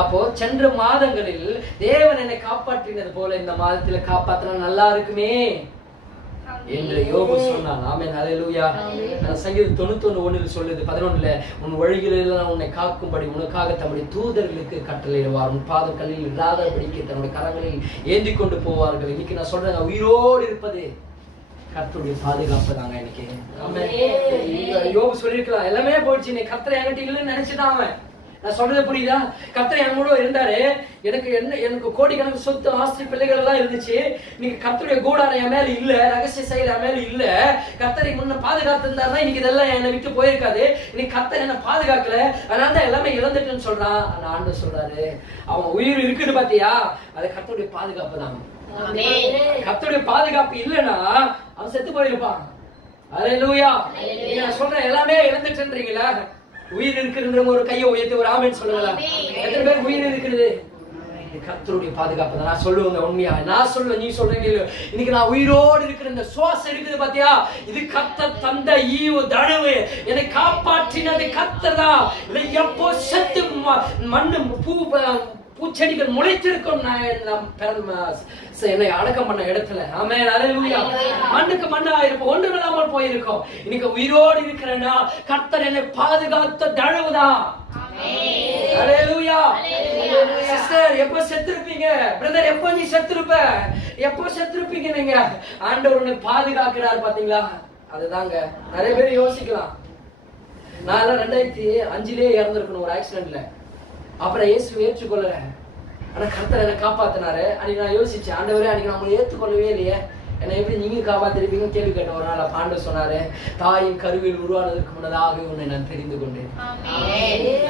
அப்போ சென்ற மாதங்களில் தேவன் என்னை காப்பாற்றினது போல இந்த மாதத்துல காப்பாற்றினா நல்லா இருக்குமே. என்று யோபு சொன்னான். ஆமென், ஹல்லேலூயா. சங்கீதம் 91:1 சொல்லுது, 11 உன் வழிகளில் உன்னை காக்கும்படி உனக்காக தம்முடைய தூதர்களுக்கு கட்டளையிடுவார், உன் பாதம் கல்லில் இல்லாதபடிக்கு தன்னுடைய கரங்களில் ஏந்தி கொண்டு போவார்கள். இன்னைக்கு நான் சொல்றேன், உயிரோடு இருப்பது கர்த்தருடைய பாதுகாப்பு தாங்க. இன்னைக்கு யோபு சொல்லிருக்கலாம், எல்லாமே போயிடுச்சு, நீ கர்த்தரை என்கிட்ட இல்லைன்னு நினைச்சுதான் அவன். நான் சொல்றது புரியுதா? கர்த்தர் என் கூட இருந்தாரு, எனக்கு கோடிக்கணக்கு சொத்து ஆஸ்தி பிள்ளைகள் எல்லாம் இருந்துச்சு. நீங்க கர்த்தருடைய கூடாரம் என் மேல இல்ல, ரகசிய செயல் என் மேல இல்ல. கர்த்தரை முன்ன பாதுகாத்து இருந்தாருன்னா இன்னைக்கு இதெல்லாம் என்னை விட்டு போயிருக்காது. இன்னைக்கு கர்த்தர் என்ன பாதுகாக்கல, அதனால தான் எல்லாமே இழந்துட்டுன்னு சொல்றான். அந்த ஆண்டவர் சொல்றாரு, அவன் உயிர் இருக்குது பாத்தியா, அது கர்த்தருடைய பாதுகாப்பு தான். கர்த்தருடைய பாதுகாப்பு இல்லைன்னா அவன் செத்து போயிருப்பான். ஹல்லேலூயா. நான் சொல்றேன், எல்லாமே இழந்துட்டுன்றீங்களா? உயிர் இருக்குன்றவங்க ஒரு கையை உயர்த்தி ஒரு ஆமென் சொல்லுங்களா? எத்தனை பேர் உயிர் இருக்குது? கர்த்தருடைய பாதுகாப்பு தான். நான் சொல்லுவேங்க உண்மையா, நான் சொல்லுவேன், நீ சொல்றீங்க. இன்னைக்கு நான் உயிரோடு இருக்கிற இந்த சுவாசம் இருக்குது பாத்தியா, இது கர்த்தர் தந்த ஈவு தடவு, என்னை காப்பாற்றினது கர்த்தர் தான். இதை எப்போ செத்து மண்ணு பூச்செடிகள் முளைத்திருக்கும் என்னை அடக்கம் பண்ண இடத்துல. ஆமென், ஹல்லேலூயா. மண்ணுக்கு மண்ணா இருப்போம், ஒன்று இல்லாமல் போயிருக்கோம். இன்னைக்கு உயிரோடு இருக்கிறேன்னா கர்த்தர் என்னை பாதுகாத்த தடவுதான். ஹல்லேலூயா. சிஸ்டர் எப்ப செத்துருப்பீங்க? பிரதர் எப்ப நீ செத்துருப்ப? எப்ப செத்துருப்பீங்க? நீங்க ஆண்டவர் உன்னை பாதுகாக்கிறார் பாத்தீங்களா? அதுதாங்க. நிறைய பேர் யோசிக்கலாம், நான் 2005 இறந்திருக்கணும் ஒரு ஆக்சிடென்ட்ல. அப்புறம் இயேசு ஏற்றுக்கொள்ளல, ஆனா கர்த்தர் என்னை காப்பாத்தினாரு. அன்னைக்கு நான் யோசிச்சேன், ஆண்டவரே அன்னைக்கு நான் உங்களை ஏற்றுக்கொள்ளவே இல்லையே, என்னை எப்படி நீங்க காப்பாத்திருப்பீங்கன்னு கேள்வி கேட்டேன். ஒரு நாள் ஆண்டவர் சொன்னாரு, தாயின் கருவில் உருவானதற்கு முன்னதாக உன்னை நான் தெரிந்து கொண்டேன்.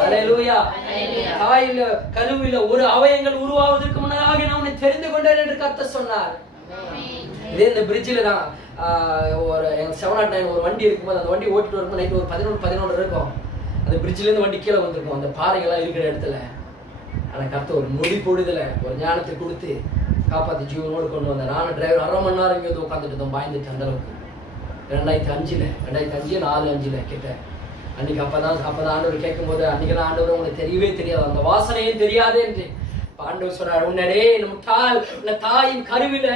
ஹல்லேலூயா. தாயில கருவில ஒரு அவயங்கள் உருவாவதற்கு முன்னதாக நான் உன்னை தெரிந்து கொண்டேன் என்று கர்த்தர் சொன்னார். இதே இந்த பிரிட்ஜில தான் ஒரு 709 ஒரு வண்டி இருக்கும்போது, அந்த வண்டி ஓட்டிட்டு வரும்போது நைட்டு ஒரு 11 இருக்கும். அந்த பிரிட்ஜ்ல இருந்து வண்டி கீழே வந்திருக்கும், அந்த பாறைகள்லாம் இருக்கிற இடத்துல. ஆனா கர்த்தர் ஒரு நொடி பொழுதுல ஒரு ஞானத்தை கொடுத்து காப்பாத்தி ஜீவனோடு கொண்டு வந்தேன். நானும் டிரைவர் 1/2 மணி நேரம் இங்கே வந்து உட்காந்துட்டு இருந்தோம், பாய்ந்துட்டு அந்த அளவுக்கு. 2005 4-5 கிட்ட அன்னைக்கு அப்பதான் ஆண்டவர் கேட்கும் போது, அன்னைக்கெல்லாம் ஆண்டவர் உங்களுக்கு தெரியவே தெரியாது, அந்த வாசனையும் தெரியாது என்று ஆண்டவர் சொல்றாரு, உன்னடே முட்டாள், உன்னை தாயின் கருவில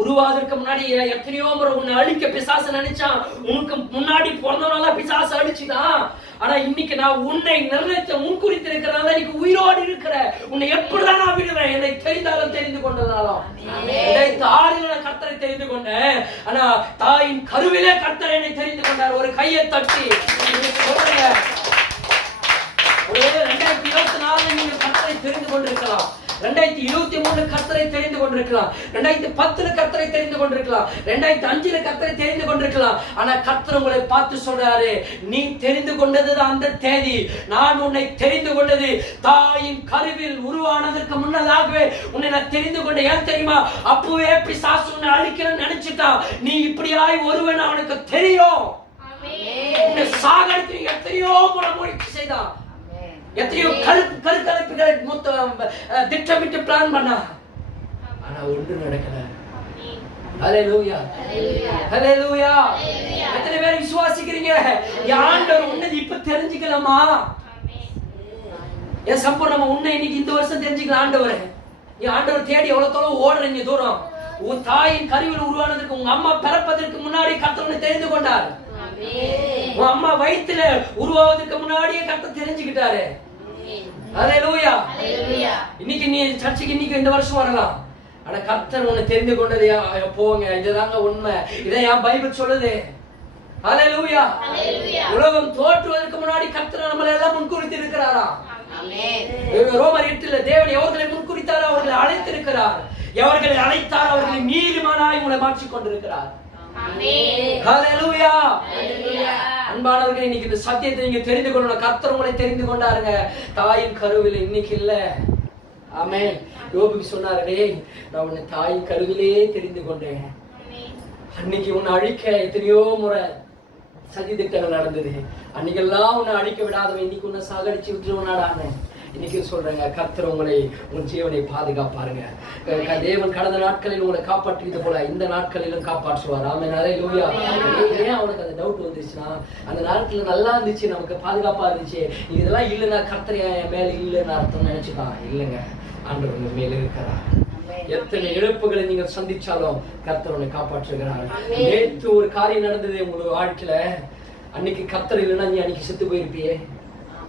உருவாதற்கு முன்னாடி எத்தனையோ முறை உன்னை அழிக்க பிசாசு நினைச்சான். உனக்கு முன்னாடி பிறந்தவனால பிசாசு அழிச்சுதான். ஆனா இன்னைக்கு நான் உன்னை நிர்ணயித்த முன்குறித்து இருக்கிறனால இன்னைக்கு உயிரோடு இருக்கிற. உன்னை எப்படிதான் நான் விடுவேன்? என்னை தெரிந்தாலும் தெரிந்து கொண்டதாலும். 2006 கர்த்தரை தெரிந்து கொண்டேன், ஆனா தாயின் கருவிலே கர்த்தர் என்னை தெரிந்து கொண்டார். ஒரு கையை தட்டி சொல்றீங்க. 2024 நீங்க கர்த்தரை தெரிந்து கொண்டிருக்கலாம், 2023 கர்த்தரை தெரிந்து கொண்டிருக்கலாம், 2010 கர்த்தரை தெரிந்து கொண்டிருக்கலாம், 2005 கர்த்தரை தெரிந்து கொண்டிருக்கலாம். ஆனா கர்த்தர் உங்களை பார்த்து சொல்றாரு, நீ தெரிந்து கொண்டது அந்த தேதி, நான் உன்னை தெரிந்து கொண்டது தாயின் கருவில் உருவானதற்கு முன்னதாகவே உன்னை நான் தெரிந்து கொண்டேன். ஏன் தெரியுமா? அப்பவே பிசாசு உன்னை அழிக்கணும்னு நினைச்சுட்டா. நீ இப்படியாய் ஒருவன் அவனுக்கு தெரியும். உன்னை சாகடித்து எத்தனையோ முறை முயற்சி செய்தான், எத்தனையோ கருத்தமைப்புகளை திட்டமிட்டு பிளான் பண்ணா, ஆனா ஒன்று நடக்கல. ஹல்லேலூயா. ஹல்லேலூயா. எத்தனை பேர் விசுவாசிக்கிறீங்க? ஆண்டவர் உன்னை இப்ப தெரிஞ்சுக்கலாமா? என் சம்பூர்ணமா உன்னை இன்னைக்கு இந்த வருஷம் தெரிஞ்சுக்கலாம். ஆண்டவர் ஆண்டவர் தேடி எவ்வளவு தூரம் ஓடுறீங்க தூரம். உன் தாயின் கருவில் உருவானதுக்கு, உங்க அம்மா பிறப்பதற்கு முன்னாடி கர்த்தர் தெரிந்து கொண்டார். உன் அம்மா வயித்துல உருவாவதற்கு முன்னாடியே கர்த்தர் தெரிஞ்சுக்கிட்டாரு. ஹல்லேலூயா. இன்னைக்கு நீ சர்ச்சுக்கு இன்னைக்கு இந்த வருஷம் வரலாம், ஆனா கர்த்தர் உன்னை தெரிந்து கொண்டது போங்க. இதுதாங்க உண்மை, இதை என் பைபிள் சொல்லுது. ஹல்லேலூயா. உலகம் தோற்றுவதற்கு முன்னாடி கர்த்தர் நம்மளை எல்லாம் முன்குறித்து இருக்கிறாரா? ரோமர் 8 தேவன் எவர்களை முன்குறித்தாரோ அவர்களை அழைத்திருக்கிறார். எவர்களை அழைத்தார் அவர்களை நீதிமானாய் உங்களை மாற்றிக் கொண்டிருக்கிறார். ஹல்லேலூயா. அன்பானவர்களே, இன்னைக்கு இந்த சத்தியத்தை நீங்க தெரிந்து கொள்ளணும். கர்த்தர் உங்களை தெரிந்து கொண்டாருங்க, தாயின் கருவில. இன்னைக்கு இல்ல. ஆமென். யோபுக்கு சொன்னாரு, டேய் நான் உன்னை தாயின் கருவிலே தெரிந்து கொண்டேன். அன்னைக்கு உன்னை அழிக்க எத்தனையோ முறை சதி திட்டங்கள் நடந்தது. அன்னைக்கெல்லாம் உன்னை அழிக்க விடாதவன் இன்னைக்கு உன்னை சாகடிச்சு விட்டுருவனாடான்னு. இன்னைக்கு சொல்றேங்க, கர்த்தர் உங்களை உன் ஜீவனை பாதுகாப்பாருங்க. தேவன் கடந்த நாட்களில் உங்களை காப்பாற்றியது போல இந்த நாட்களிலும் காப்பாற்றுவார். ஆமென். ஹல்லேலூயா. ஏன் அவனுக்கு அந்த டவுட் வந்துச்சுன்னா, அந்த நாட்கள் நல்லா இருந்துச்சு, நமக்கு பாதுகாப்பா இருந்துச்சு, இதெல்லாம் இல்லைன்னா கர்த்தர் என் மேல இல்லைன்னு அர்த்தம் நினைச்சுட்டான். இல்லைங்க, ஆண்டவர் உங்க மேல இருக்கிறார். எத்தனை இழப்புகளை நீங்கள் சந்திச்சாலும் கர்த்தர் உன்னை காப்பாற்றுகிறார். நேற்று ஒரு காரியம் நடந்தது உங்களுக்கு வாழ்க்கையில, அன்னைக்கு கர்த்தர் இல்லைன்னா நீ அன்னைக்கு செத்து போயிருப்பியே.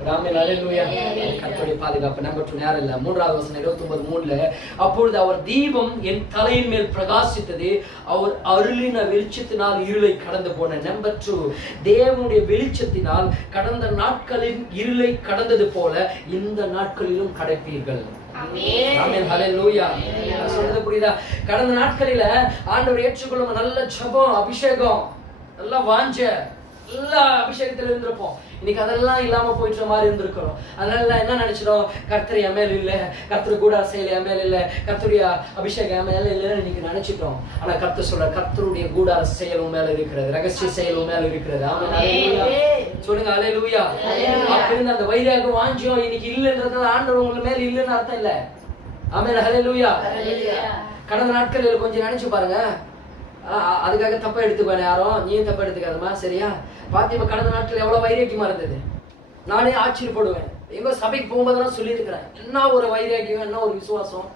கர்த்தருடைய பாதுகாப்பு. நம்பர் 2 நேரம் இல்ல. 3வது வசனம் 29:3. அப்பொழுது அவர் தீபம் என் தலையின் மேல் பிரகாசித்தது, அவர் அருளின வெளிச்சத்தினால் இருளை கடந்து போன. நம்பர் 2, தேவனுடைய வெளிச்சத்தினால் கடந்த நாட்களின் இருளை கடந்தது போல இந்த நாட்களிலும் கடப்பீர்கள். சொல்றது புரியுதா? கடந்த நாட்களில ஆண்டவர் ஏற்றுக்கொள்ளும் நல்ல ஜெபம், அபிஷேகம், நல்லா வாஞ்ச, எல்லா அபிஷேகத்துல இருந்திருப்போம். இன்னைக்கு அதெல்லாம் இல்லாம போயிட்ட மாதிரி இருந்திருக்கிறோம். அதனால என்ன நினைச்சிடும், கர்த்தர் என் மேல இல்ல, கர்த்தர் கூட செயல் என் மேல இல்ல, கர்த்தருடைய அபிஷேகம் என் மேல இல்லைன்னு இன்னைக்கு நினைச்சிட்டோம். ஆனா கர்த்தர் சொல்ற, கர்த்தருடைய கூடார செயல் உன் மேல இருக்கிறது, ரகசிய செயல் உன் மேல இருக்கிறது. சொல்லுங்க அல்லேலூயா. அப்படின்னு அந்த வைராகம் வாஞ்சியம் இன்னைக்கு இல்லைன்றதுனால ஆண்டவர் உங்க மேல இல்லைன்னு அர்த்தம் இல்ல. ஆமென் அல்லேலூயா. கடந்த நாட்களில் கொஞ்சம் நினைச்சு பாருங்க. அதுக்காக தப்பா எடுத்துக்குவேன் யாரும், நீயும் தப்பா எடுத்துக்காதமா, சரியா? பாத்திமா கடந்த நாட்கள் எவ்வளவு வைராக்கியமா இருந்தது. நானே ஆச்சரியப்படுவேன். எங்க சபைக்கு போகும்போதெல்லாம் சொல்லி இருக்கிறேன், என்ன ஒரு வைராக்கியம், என்ன ஒரு விசுவாசம்.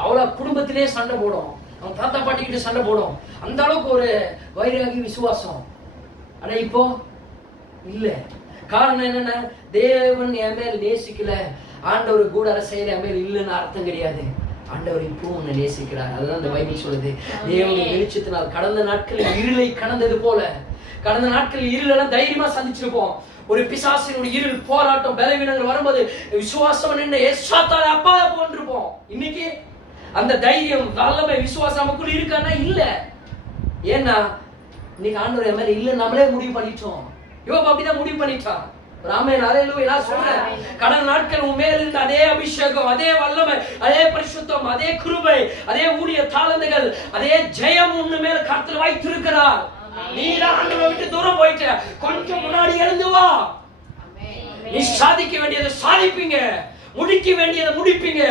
அவ்வளவு குடும்பத்திலேயே சண்டை போடும், அவங்க தாத்தா பாட்டிக்கிட்டு சண்டை போடும், அந்த அளவுக்கு ஒரு வைராகிய விசுவாசம். ஆனா இப்போ இல்ல. காரணம் என்னன்னா, தேவன் என் மேல் நேசிக்கல, ஆண்டவர் கூடார செயல் என் மேல் இல்லைன்னு அர்த்தம் கிடையாது. ஆண்டவர் இப்பவும் உன்னை நேசிக்கிறார். அதுதான் அந்த பைபிள் சொல்லுது. தேவனுடைய வெளிச்சத்தினால் கடந்த நாட்களில் இருளை கடந்தது போல. கடந்த நாட்களில் இருளெல்லாம் தைரியமா சந்திச்சிருப்போம். ஒரு பிசாசினுடைய இருள், போராட்டம், பலவீனங்கள் வரும்போது விசுவாசம் நின்று ஏசாத்தால அப்பா போன்றிருப்போம். இன்னைக்கு அந்த தைரியம், வல்லமை, விசுவாசம் நமக்குள்ள இருக்கானா? இல்ல. ஏன்னா இன்னைக்கு ஆண்டவர் என் மேல இல்ல நம்மளே முடிவு பண்ணிட்டோம். யோபு அப்படிதான் முடிவு பண்ணிட்டான். ராமன் அல்லேலூயா. சொல்றேன், கடந்த நாட்கள் உன் மேல் இருந்த அதே அபிஷேகம், அதே வல்லமை, அதே பரிசுத்தம், அதே கிருபை, அதே ஊழிய தாளந்துகள், அதே ஜெயம் உன் மேல கர்த்தர் வைத்திருக்கிறார். நீ தான் ஆண்டவரை விட்டு தூரம் போயிட்ட, கொஞ்சம் முன்னாடி எழுந்து வா. நீ சாதிக்க வேண்டியதை சாதிப்பீங்க, முடிக்க வேண்டியதை முடிப்பீங்க.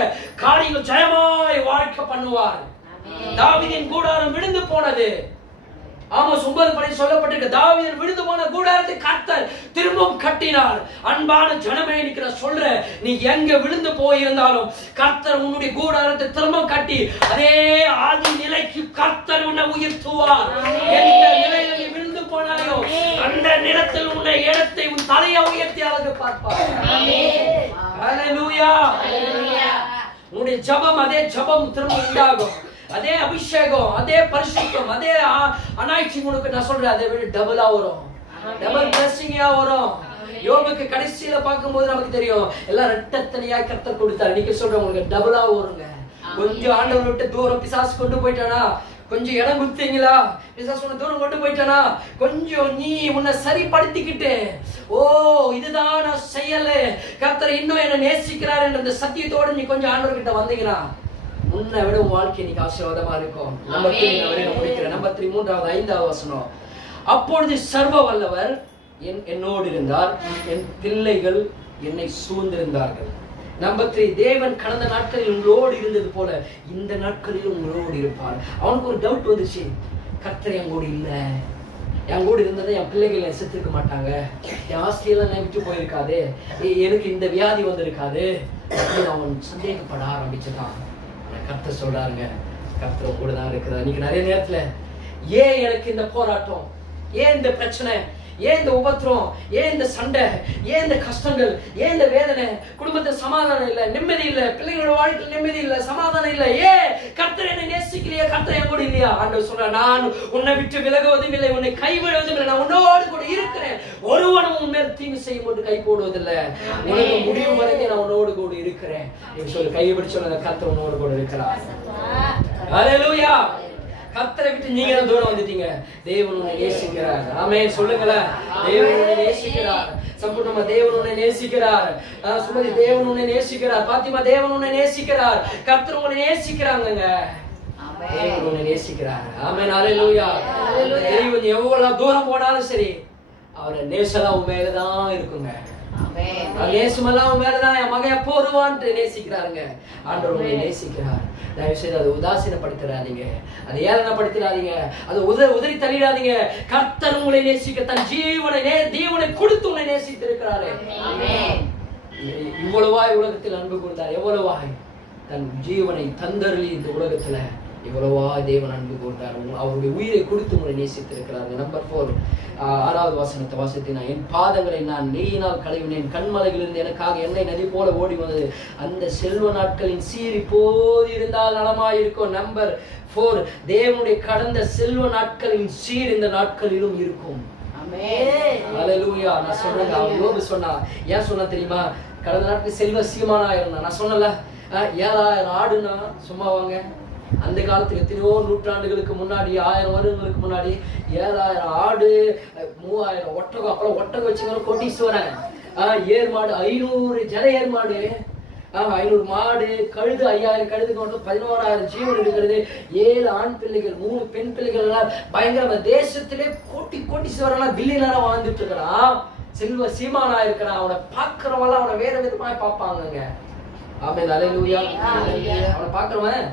காரியங்கள் ஜெயமாய் வாழ்க்கை பண்ணுவார். தாவீதின் கூடாரம் விழுந்து போனது. ஆமோஸ் 9:10 சொல்லப்பட்டிருக்கு, தாவீது விழுந்து போன கூடாரத்தை கர்த்தர் திரும்பவும் கட்டினார். அன்பான ஜனமே, இன்னைக்கு நான் சொல்றேன், நீ எங்க விழுந்து போயிருந்தாலும் கர்த்தர் உன்னுடைய கூடாரத்தை திரும்பவும் கட்டி அதே ஆதி நிலைக்கு கர்த்தர் உன்னை உயர்த்துவார். எந்த நிலையில நீ விழுந்து போனாயோ அந்த நிலத்தில் உன்னை இடத்தை உன் தலையை உயர்த்தி அழகு பார்ப்பார். அல்லேலூயா. உன்னுடைய ஜெபம், அதே ஜெபம் திரும்ப உண்டாகும். அதே அபிஷேகம், அதே பரிசுத்தம், அதே அனாய்ச்சி உனக்கு நான் சொல்றேன், அதை விட டபுளா வரும், டபுள் பிளெஸிங்கா வரும். யோபுக்கு கடைசியில பார்க்கும்போது நமக்கு தெரியும், எல்லாம் ரெட்டத்தனையா கர்த்தர் கொடுத்தார். இன்னைக்கு சொல்றேன், உங்களுக்கு டபுளா வருங்க. கொஞ்சம் ஆண்டவரை விட்டு தூரம் பிசாசு கொண்டு போயிட்டானா, கொஞ்சம் இடம் கொடுத்தீங்களா, பிசாசு உன்னை தூரம் கொண்டு போயிட்டானா, கொஞ்சம் நீ உன்னை சரிப்படுத்திக்கிட்டு, ஓ இதுதான் நான் செய்யல, கர்த்தர் இன்னும் என்ன நேசிக்கிறார் என்ற சத்தியத்தோடு நீ கொஞ்சம் ஆண்டவர்கிட்ட வந்தீங்கன்னா உன்னை விட உன் வாழ்க்கை இன்னைக்கு ஆசீர்வாதமா இருக்கும். நம்பர் 3 முடிக்கிறேன். நம்பர் 3 3வது 5வது வசனம். அப்பொழுது சர்வ வல்லவர் என்னோடு இருந்தார், என் பிள்ளைகள் என்னை சூழ்ந்திருந்தார்கள். நம்பர் 3, தேவன் கடந்த நாட்களில் உங்களோடு இருந்தது போல இந்த நாட்களில் உங்களோடு இருப்பார். அவனுக்கு ஒரு டவுட் வந்துச்சு, கர்த்தர் என் கூட இல்ல, என் கூட இருந்ததை என் பிள்ளைகள் செத்துருக்க மாட்டாங்க, என் ஆஸ்திரியெல்லாம் நான் விட்டு போயிருக்காது, எனக்கு இந்த வியாதி வந்திருக்காது அப்படின்னு அவன் சந்தேகப்பட ஆரம்பிச்சுதான். கர்த்தர் சொல்றாருங்க, கர்த்தர் கூட தான் இருக்கிறார். இன்னைக்கு நிறைய நேரத்துல ஏன் எனக்கு இந்த போராட்டம், ஏன் இந்த பிரச்சனை, ஏன் இந்த உபத்திரம், ஏன் இந்த சண்டை, ஏன் இந்த கஷ்டங்கள், ஏன் இந்த வேதனை, குடும்பத்துல சமாதானம் இல்ல, நிம்மதி இல்ல, பிள்ளைங்களோட வாழ்க்கையில் நிம்மதி இல்ல, சமாதானம் இல்ல, ஏன் கர்த்தர் என்னை நேசிக்கலையா, கர்த்தர் என் கூட இல்லையா? ஆண்டவர் சொல்ற, நான் உன்னை விட்டு விலகுவதும் இல்லை, உன்னை கைவிடுவதும் இல்லை, நான் உன்னோடு கூட இருக்கிறேன், ஒருவனும் உன் மேல் தீங்கு செய்யும் போது கை போடுவதில்லை, உனக்கு முடிவு வரைக்கும் நான் உன்னோடு கூட இருக்கிறேன். நீங்க சொல்லு, கைவிட்டு சொல்லுங்க, கர்த்தர் உன்னோடு கூட இருக்கிறார். அல்லேலூயா. கர்த்தரை விட்டு நீங்க தான் தூரம் வந்துட்டீங்க, தேவன் உன்னை நேசிக்கிறார். ஆமென் சொல்லுங்களேன், தேவன் உன்னை நேசிக்கிறார். சம்பூர்ணமா தேவன் உன்னை நேசிக்கிறார். சுமதி தேவன் உன்னை நேசிக்கிறார். பாத்திமா தேவன் உன்னை நேசிக்கிறார். கர்த்தர் உன்னை நேசிக்கிறாங்கங்க, தேவன் உன்னை நேசிக்கிறார். ஆமென் அல்லேலூயா. தேவன் எவ்வளவு தூரம் போனாலும் சரி அவரை நேசலாம் உன் மேலதான் இருக்குங்க. நேசமெல்லாம் உன் மேலதான், என் மகன் எப்போ வருவான்ட்டு நேசிக்கிறாருங்க. ஆண்டவர் உங்களை நேசிக்கிறார். தயவு செய்து அதை உதாசீனப்படுத்திடாதீங்க, அதை ஏளனப்படுத்திடாதீங்க, அதை உதறி தள்ளிடாதீங்க. கர்த்தர் உங்களை நேசிக்க தன் ஜீவனை கொடுத்து உங்களை நேசித்து இருக்கிறாரு. இவ்வளவாய் உலகத்தில் அன்பு கொடுத்தார், எவ்வளவாய் தன் ஜீவனை தந்தருளி இந்த உலகத்துல எவ்வளவா தேவன் அன்பு கொண்டார், அவருடைய உயிரை கொடுத்து உங்களை நேசித்திருக்கிறார். நம்பர் 4 6வது வசனத்தை வாசித்தேன். என் பாதங்களை நான் நெய்யினால் கழுவினேன், கண்மலைகளிலிருந்து எனக்காக எண்ணெய் நதி போல ஓடி வந்தது. அந்த செல்வ நாட்களின் சீர் இப்போது இருந்தால் நலமாயிருக்கும். நம்பர் 4 தேவனுடைய கடந்த செல்வ நாட்களின் சீர் இந்த நாட்களிலும் இருக்கும். ஹல்லேலூயா. நான் சொல்றேன், யோபு சொன்னா, ஏன் சொன்னா தெரியுமா? கடந்த நாட்கள் செல்வ சீமானா இருந்தா. நான் சொன்னல 7000 ஆடுனா சும்மாவாங்க. அந்த காலத்துல எத்தனையோ நூற்றாண்டுகளுக்கு முன்னாடி, 1000 வருடங்களுக்கு முன்னாடி 7000 ஆடு, 3000 ஒட்டகம். அப்புறம் ஒட்டகம் வச்சுக்கணும் கோட்டீஸ்வரன். ஏர் மாடு 500 ஜன ஏர் மாடு, 500 மாடு, கழுது 5000 கழுதுக்கு மட்டும் 11000 ஜீவன் இருக்கிறது. 7 ஆண் பிள்ளைகள், 3 பெண் பிள்ளைகள் எல்லாம் பயங்கரமா தேசத்திலே கோட்டீஸ்வரன் பில்லியனரா வாழ்ந்துட்டு இருக்கிறான். செல்வ சீமானா இருக்கிறான். அவனை பாக்குறவங்க அவனை வேற விதமா பார்ப்பாங்க. ஆமென். ஹல்லேலூயா. அவனை பாக்குறவன்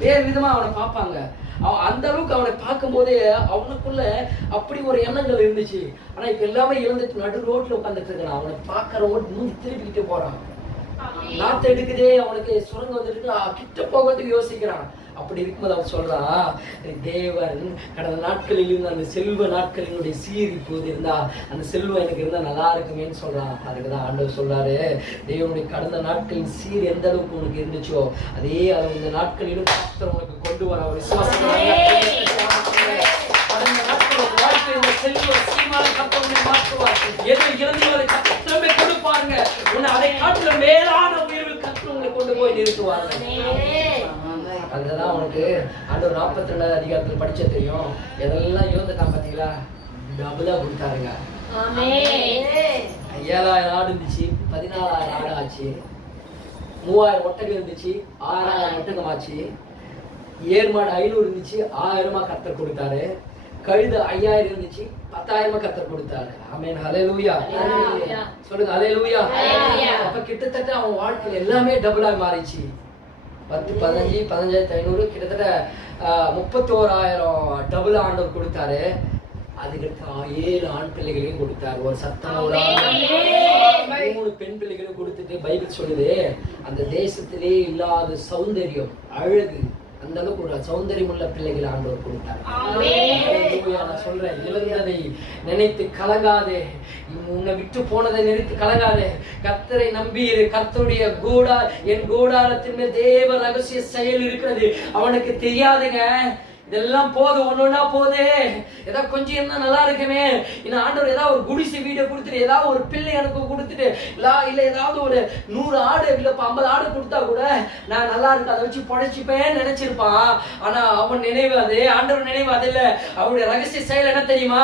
வேறு விதமா அவனை பார்ப்பாங்க. அந்த அளவுக்கு அவனை பார்க்கும் போதே அவனுக்குள்ள அப்படி ஒரு எண்ணங்கள் இருந்துச்சு. ஆனா இப்ப எல்லாமே இழந்துட்டு நடு ரோட்ல உட்காந்துட்டு இருக்கான். அவனை பாக்குறவங்க மூஞ்சி திருப்பிக்கிட்டு போறான். நாத்து எடுக்குதே, அவனுக்கு சுரங்கம் வந்துட்டு கிட்ட போகிறதுக்கு யோசிக்கிறான். அப்படி இருக்கும்போது அவன் சொல்றான், தேவன் கடந்த நாட்களில் இருந்து அந்த செல்வ நாட்களினுடைய சீர் இப்போது இருந்தா அந்த செல்வம் எனக்கு இருந்தா நல்லா இருக்குமேன்னு சொல்றான். அதுக்குதான் ஆண்டவர் சொல்றாரு, தேவனுடைய கடந்த நாட்களின் சீர் எந்த அளவுக்கு உனக்கு இருந்துச்சோ அதே அளவு இந்த நாட்களிலும் கர்த்தர் உனக்கு கொண்டு வர ஒரு விசுவாசம். கடந்த நாட்கள் வாழ்க்கையில செல்வ சீமான கர்த்தர் உன்னை மாற்றுவார். எது இறந்தவரை கர்த்தரமே கொடுப்பாருங்க. உன்னை அதை காட்டுல மேலான உயர்வில் கர்த்தர் உங்களை கொண்டு போய் நிறுத்துவாங்க. அதுதான் உனக்கு ஆண்டவர் 42வது அதிகாரத்தில் படிச்ச தெரியும். எதெல்லாம் இழந்துட்டான் பாத்தீங்களா, டபுளா கொடுத்தாருங்க. 7000 ஆடு இருந்துச்சு, 14000 ஆடு ஆச்சு. 3000 ஒட்டகம் இருந்துச்சு, 6000 ஒட்டகம் ஆச்சு. ஏர்மாடு 500 இருந்துச்சு, 1000 கர்த்தர் கொடுத்தாரு. கழுது 5000 இருந்துச்சு, 10000 கர்த்தர் கொடுத்தாரு. ஆமென். ஹல்லேலூயா. சொல்லுங்க ஹல்லேலூயா. அப்ப கிட்டத்தட்ட அவன் வாழ்க்கையில எல்லாமே டபுளா மாறிச்சு. 10, 15, 15500 கிட்டத்தட்ட 31000 டபுள் ஆண்டவர் கொடுத்தாரு. அதுக்கடுத்து 7 ஆண் பிள்ளைகளையும் கொடுத்தாரு. ஒரு சத்தம், ஒரு 3 பெண் பிள்ளைகளையும் கொடுத்துட்டு பைபிள் சொல்லுது, அந்த தேசத்திலே இல்லாத சௌந்தரியம், அழகு, அந்த அளவுக்கு ஒரு சௌந்தரியம் உள்ள பிள்ளைகளை ஆண்டவர் கொடுத்தார். நான் சொல்றேன், இழந்ததை நினைத்து கலங்காதே, உன்னை விட்டு போனதை நினைத்து கலங்காதே. கர்த்தரை நம்பியிரு. கர்த்தருடைய என் கூடாரத்தின் மேல் தேவ ரகசிய செயல் இருக்கிறது. அவனுக்கு தெரியாதுங்க. இதெல்லாம் போதும், ஒன்னொன்னா போதே. ஏதாவது கொஞ்சம் இருந்தா நல்லா இருக்குமே. இன்னும் ஆண்டவர் ஏதாவது ஒரு குடிசை வீடை கொடுத்துட்டு, ஏதாவது ஒரு பிள்ளை எனக்கு கொடுத்துட்டு, இல்ல ஏதாவது ஒரு 100 ஆடு இல்ல 50 ஆடு கொடுத்தா கூட நான் நல்லா இருக்கு, அதை வச்சு படைச்சுப்பேன்னு நினைச்சிருப்பான். ஆனா அவன் நினைவு அது, ஆண்டவர் நினைவு அது இல்ல. அவருடைய ரகசிய செயல் என்ன தெரியுமா?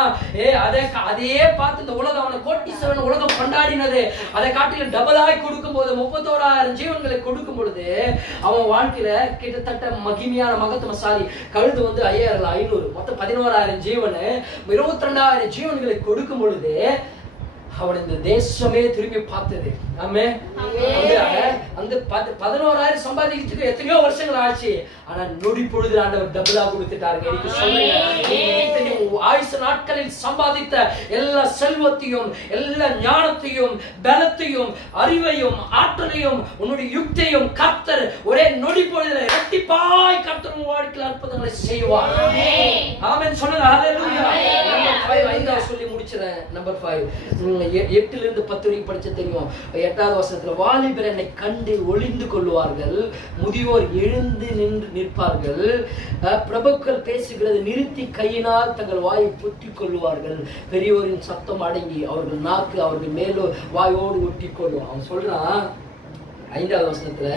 அதையே பார்த்து இந்த உலகம், அவனை கோட்டீஸ்வரன் உலகம் கொண்டாடினது, அதை காட்டில டபுளாய் கொடுக்கும் போது 31000 ஜீவன்களை கொடுக்கும் பொழுது அவன் வாழ்க்கையில கிட்டத்தட்ட மகிமையான மகத்துவசாலி. கழுது 5500, மொத்தம் 11000 ஜீவனு, 22000 ஜீவன்களை கொடுக்கும் பொழுது அவன் இந்த தேசமே திரும்பி பார்த்தது. ஆமே. அந்த 11000 சம்பாதிக்கிறதுக்கு எத்தனையோ வருஷங்கள் ஆச்சு. ஆனா நொடி பொழுது ஆண்டவர் டபுளா கொடுத்துட்டாருங்க. எனக்கு சொல்லுங்க, ஆயுசு நாட்களில் சம்பாதித்த எல்லா செல்வத்தையும், எல்லா ஞானத்தையும், பலத்தையும், அறிவையும், ஆற்றலையும், உன்னுடைய யுக்தியையும் கர்த்தர் ஒரே நொடி பொழுதுல இரட்டிப்பாய் கர்த்தர் உன் வாழ்க்கையில் அற்புதங்களை செய்வார். ஆமென். சொல்லுங்க ஹல்லேலூயா. நம்பர் 5 சொல்லி முடிச்சறேன். நம்பர் 5 8 லிருந்து 10 வரைக்கும் படிச்ச தெரியும். 8வது வசனத்துல, வாலிபர் என்னை கண்டு ஒளிந்து கொள்வார்கள், முதியோர் எழுந்து நின்று நிற்பார்கள், பிரபுக்கள் பேசுகிறது நிறுத்தி கையினால் தங்கள் வாயை பொத்திக் கொள்வார்கள், பெரியோரின் சத்தம் அடங்கி அவர்கள் நாக்கு அவர்கள் மேலோ வாயோடு ஒட்டி கொள்வோம். அவன் சொல்றான் 5வது வசனத்துல,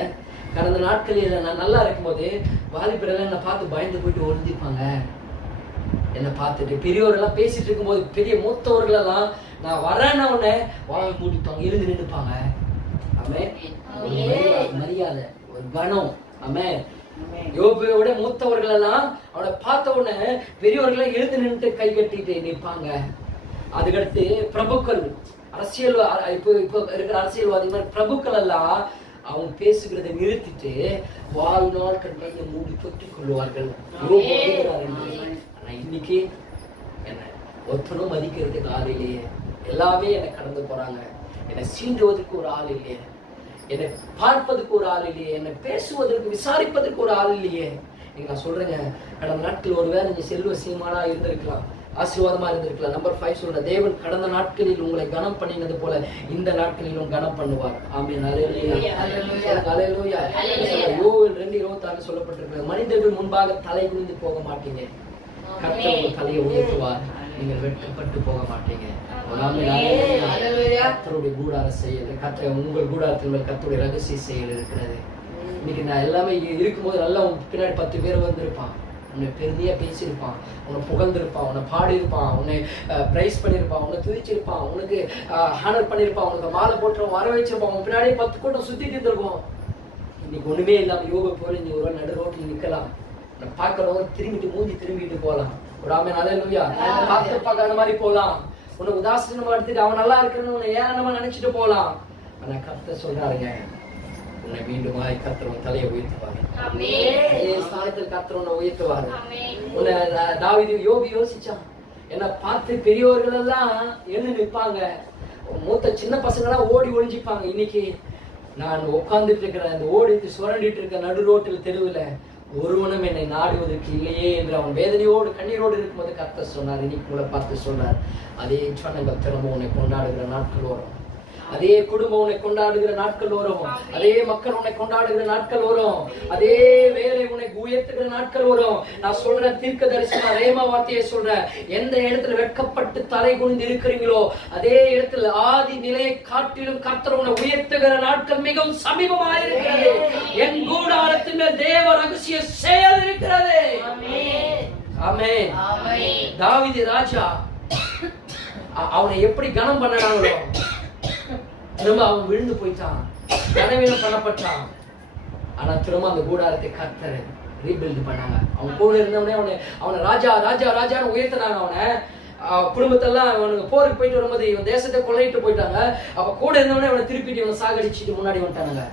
கடந்த நாட்களில் நான் நல்லா இருக்கும் போது வாலிபர் எல்லாம் என்னை பார்த்து பயந்து போயிட்டு ஒளிஞ்சிப்பாங்க. என்னை பார்த்துட்டு பெரியவர்கள்லாம் பேசிட்டு இருக்கும் போது, பெரிய மூத்தவர்கள் எல்லாம் நான் வரேன்ன உடனே வாயை மூடிப்பாங்க, எழுந்து நின்றுப்பாங்க. ஆமே. மரியாதை, ஒரு கணம். ஆமே. யோபுவோட மூத்தவர்கள் எல்லாம் அவனை பார்த்த உடனே பெரியவர்கள் எழுந்து நின்று கை கட்டிட்டு நிற்பாங்க. அதுக்கடுத்து பிரபுக்கள், அரசியல், இப்போ இருக்கிற அரசியல்வாதிகள் பிரபுக்கள் எல்லாம் அவங்க பேசுகிறதை நிறுத்திட்டு வாழ்நாள் கண்களை மூடி தொட்டிக் கொள்வார்கள். இன்னைக்கு என்ன ஒருத்தனும் மதிக்கிறதுக்கு ஆள் இல்லையே, எல்லாமே என்னை கடந்து போறாங்க, என்னை சீண்டுவதற்கு ஒரு ஆள் இல்லையே, என்னை பார்ப்பதற்கு ஒரு ஆள் இல்லையே, என்னை பேசுவதற்கு விசாரிப்பதற்கு ஒரு ஆள் இல்லையே. நீங்க நான் சொல்றேங்க, கடந்த நாட்கள் ஒருவேளை நீங்க செல்வ சீமானா இருந்திருக்கலாம், ஆசீர்வாதமா இருந்திருக்கலாம். நம்பர் 5 சொல்ற, தேவன் கடந்த நாட்களில் உங்களை கனம் பண்ணினது போல இந்த நாட்களிலும் கனம் பண்ணுவார். ஆமென். அல்லேலூயா. அல்லேலூயா. யோவேல் 2:26 சொல்லப்பட்டிருக்கிறது, மனிதர்கள் முன்பாக தலை குனிந்து போக மாட்டீங்க, கர்த்தர் உங்கள் தலையை உயர்த்துவார், நீங்கள் வெட்கப்பட்டு போக மாட்டீங்க. கர்த்தருடைய கூடார செயல், உங்கள் கூடாரத்தில் கர்த்தருடைய ரகசிய செயல் இருக்கிறது. இன்னைக்கு நான் எல்லாமே இருக்கும்போது நல்லா உன் பின்னாடி 10 பேர் வந்திருப்பான், உன்னை பெருமையா பேசியிருப்பான், உன்னை புகழ்ந்திருப்பான், உன்னை பாடியிருப்பான், உன்னை பிரைஸ் பண்ணியிருப்பான், உன்னை துதிச்சிருப்பான், உனக்கு ஹானர் பண்ணியிருப்பான், உனக்கு மாலை போட்டு வர வச்சிருப்பான், உன் பின்னாடியே 10 கூட்டம் சுத்திட்டு இருந்திருக்கும். இன்னைக்கு ஒண்ணுமே இல்லாம யோகா போல நீ ஒரு நடு ரோட்டில் நிக்கலாம், உன்னை பார்க்கறவங்க திரும்பிட்டு மூஞ்சி திரும்பிட்டு போகலாம். ஒரு ஆமென். அல்லேலூயா. பார்த்து பார்க்காத மாதிரி போகலாம், உன்னை உதாசீனமா எடுத்துட்டு அவன் நல்லா இருக்குன்னு உன்னை ஏளனமா நினைச்சிட்டு போகலாம். ஆனா கர்த்தர் சொல்றாருங்க, உன்னை மீண்டும் கர்த்தர் உன் தலையை உயர்த்துவாரு. ஸ்தானத்தில் கர்த்தர் உன்னை உயர்த்துவாரு. உன்னை தாவீது யோபு யோசிச்சான், என்ன பார்த்து பெரியவர்கள் எல்லாம் எழுந்து நிற்பாங்க, மூத்த சின்ன பசங்க எல்லாம் ஓடி ஒளிஞ்சிப்பாங்க. இன்னைக்கு நான் உட்கார்ந்துட்டு இருக்கிறேன், இந்த ஓடிட்டு சுரண்டிட்டு இருக்க நடு ரோட்டில் தெருவில் ஒருவனும் என்னை நாடுவதற்கு இல்லையே என்று அவன் வேதனையோடு கண்ணீரோடு இருக்கும்போது கர்த்தர் சொன்னார், இன்னைக்கு உங்களை பார்த்து சொன்னார், அதே சொன்னங்கள் திரும்ப உன்னை கொண்டாடுகிற நாட்கள் வரும், அதே குடும்பம் உன்னை கொண்டாடுகிற நாட்கள் வரும், அதே மக்கள் உன்னை கொண்டாடுகிற நாட்கள் வரும், அதே வேலை உன்னை உயர்த்துகிற நாட்கள் வரும். நான் சொல்ற தீர்க்க தரிசன ரேமா வார்த்தையை சொல்றேன், எந்த இடத்துல வெட்கப்பட்டு தலை குனிந்து இருக்கிறீங்களோ அதே இடத்துல ஆதி நிலையை காட்டிலும் கர்த்தர் உன்னை உயர்த்துகிற நாட்கள் மிகவும் சமீபமாக இருக்கிறது. என் கூடாரத்தின் மேல் தேவ ரகசிய செயல் இருக்கிறது. ஆமென். தாவீது ராஜா அவனை எப்படி கனம் பண்ணாங்களோ திரும்ப அவன் விழுந்து போயிட்டான், கனவீனம் பண்ணப்பட்டான். ஆனா திரும்ப அந்த கூடாரத்தை கர்த்தர் ரீபில்ட் பண்ணாங்க. அவன் கூட இருந்தவனே அவனை ராஜா ராஜா ராஜான்னு உயர்த்தினாங்க. அவனை குடும்பத்தெல்லாம் அவனுக்கு போருக்கு போயிட்டு வரும்போது இவன் தேசத்தை கொள்ளையிட்டு போயிட்டாங்க. அவ கூட இருந்தவனே அவனை திருப்பிட்டு இவனை சாகடிச்சுட்டு முன்னாடி வந்துட்டானுங்க.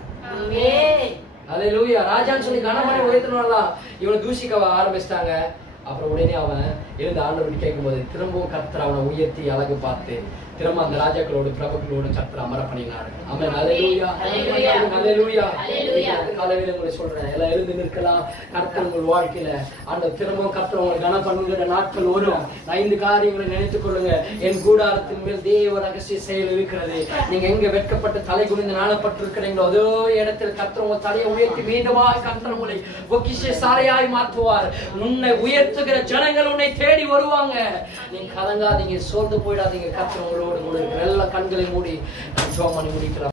அல்லேலூயா. ராஜான்னு சொல்லி கனமனை உயர்த்தினாலாம் இவனை தூஷிக்க ஆரம்பிச்சிட்டாங்க. அப்புறம் உடனே அவன் எழுந்து ஆண்டவர்கிட்ட கேட்கும்போது திரும்பவும் கர்த்தர் அவனை உயர்த்தி அழகு பார்த்து திரும்ப அந்த ராஜாக்களோடு பிரபுக்களோடு கர்த்தர் அமர பண்ணினாரு. ஆமென். அல்லேலூயா. அல்லேலூயா. காலையில உங்களை சொல்றேன், எல்லாம் எழுந்து நிற்கலாம். கர்த்தர் உங்கள் வாழ்க்கையில அந்த திரும்பவும் கர்த்தர் உங்களை கனம் பண்ணுகிற நாட்கள் வரும். 5 காரியங்களை நினைத்துக் கொள்ளுங்க. என் கூடாரத்தின் மேல் தேவ ரகசிய செயல் இருக்கிறது. நீங்க எங்க வெட்கப்பட்டு தலை குனிந்து நாணப்பட்டு இருக்கிறீங்களோ அதோ இடத்தில் கர்த்தர் உங்க தலையை உயர்த்தி மீண்டுமா கர்த்தர் உங்களை பொக்கிஷ சாலையாய் மாற்றுவார். உன்னை உயர்த்துகிற ஜனங்கள் உன்னை தேடி வருவாங்க. நீங்க கலங்காதீங்க, சோர்ந்து போயிடாதீங்க. கர்த்தர் உங்களோடு கூட இருக்கிற எல்லா கண்களை மூடி ஜெபம் பண்ணி முடிக்கலாம்.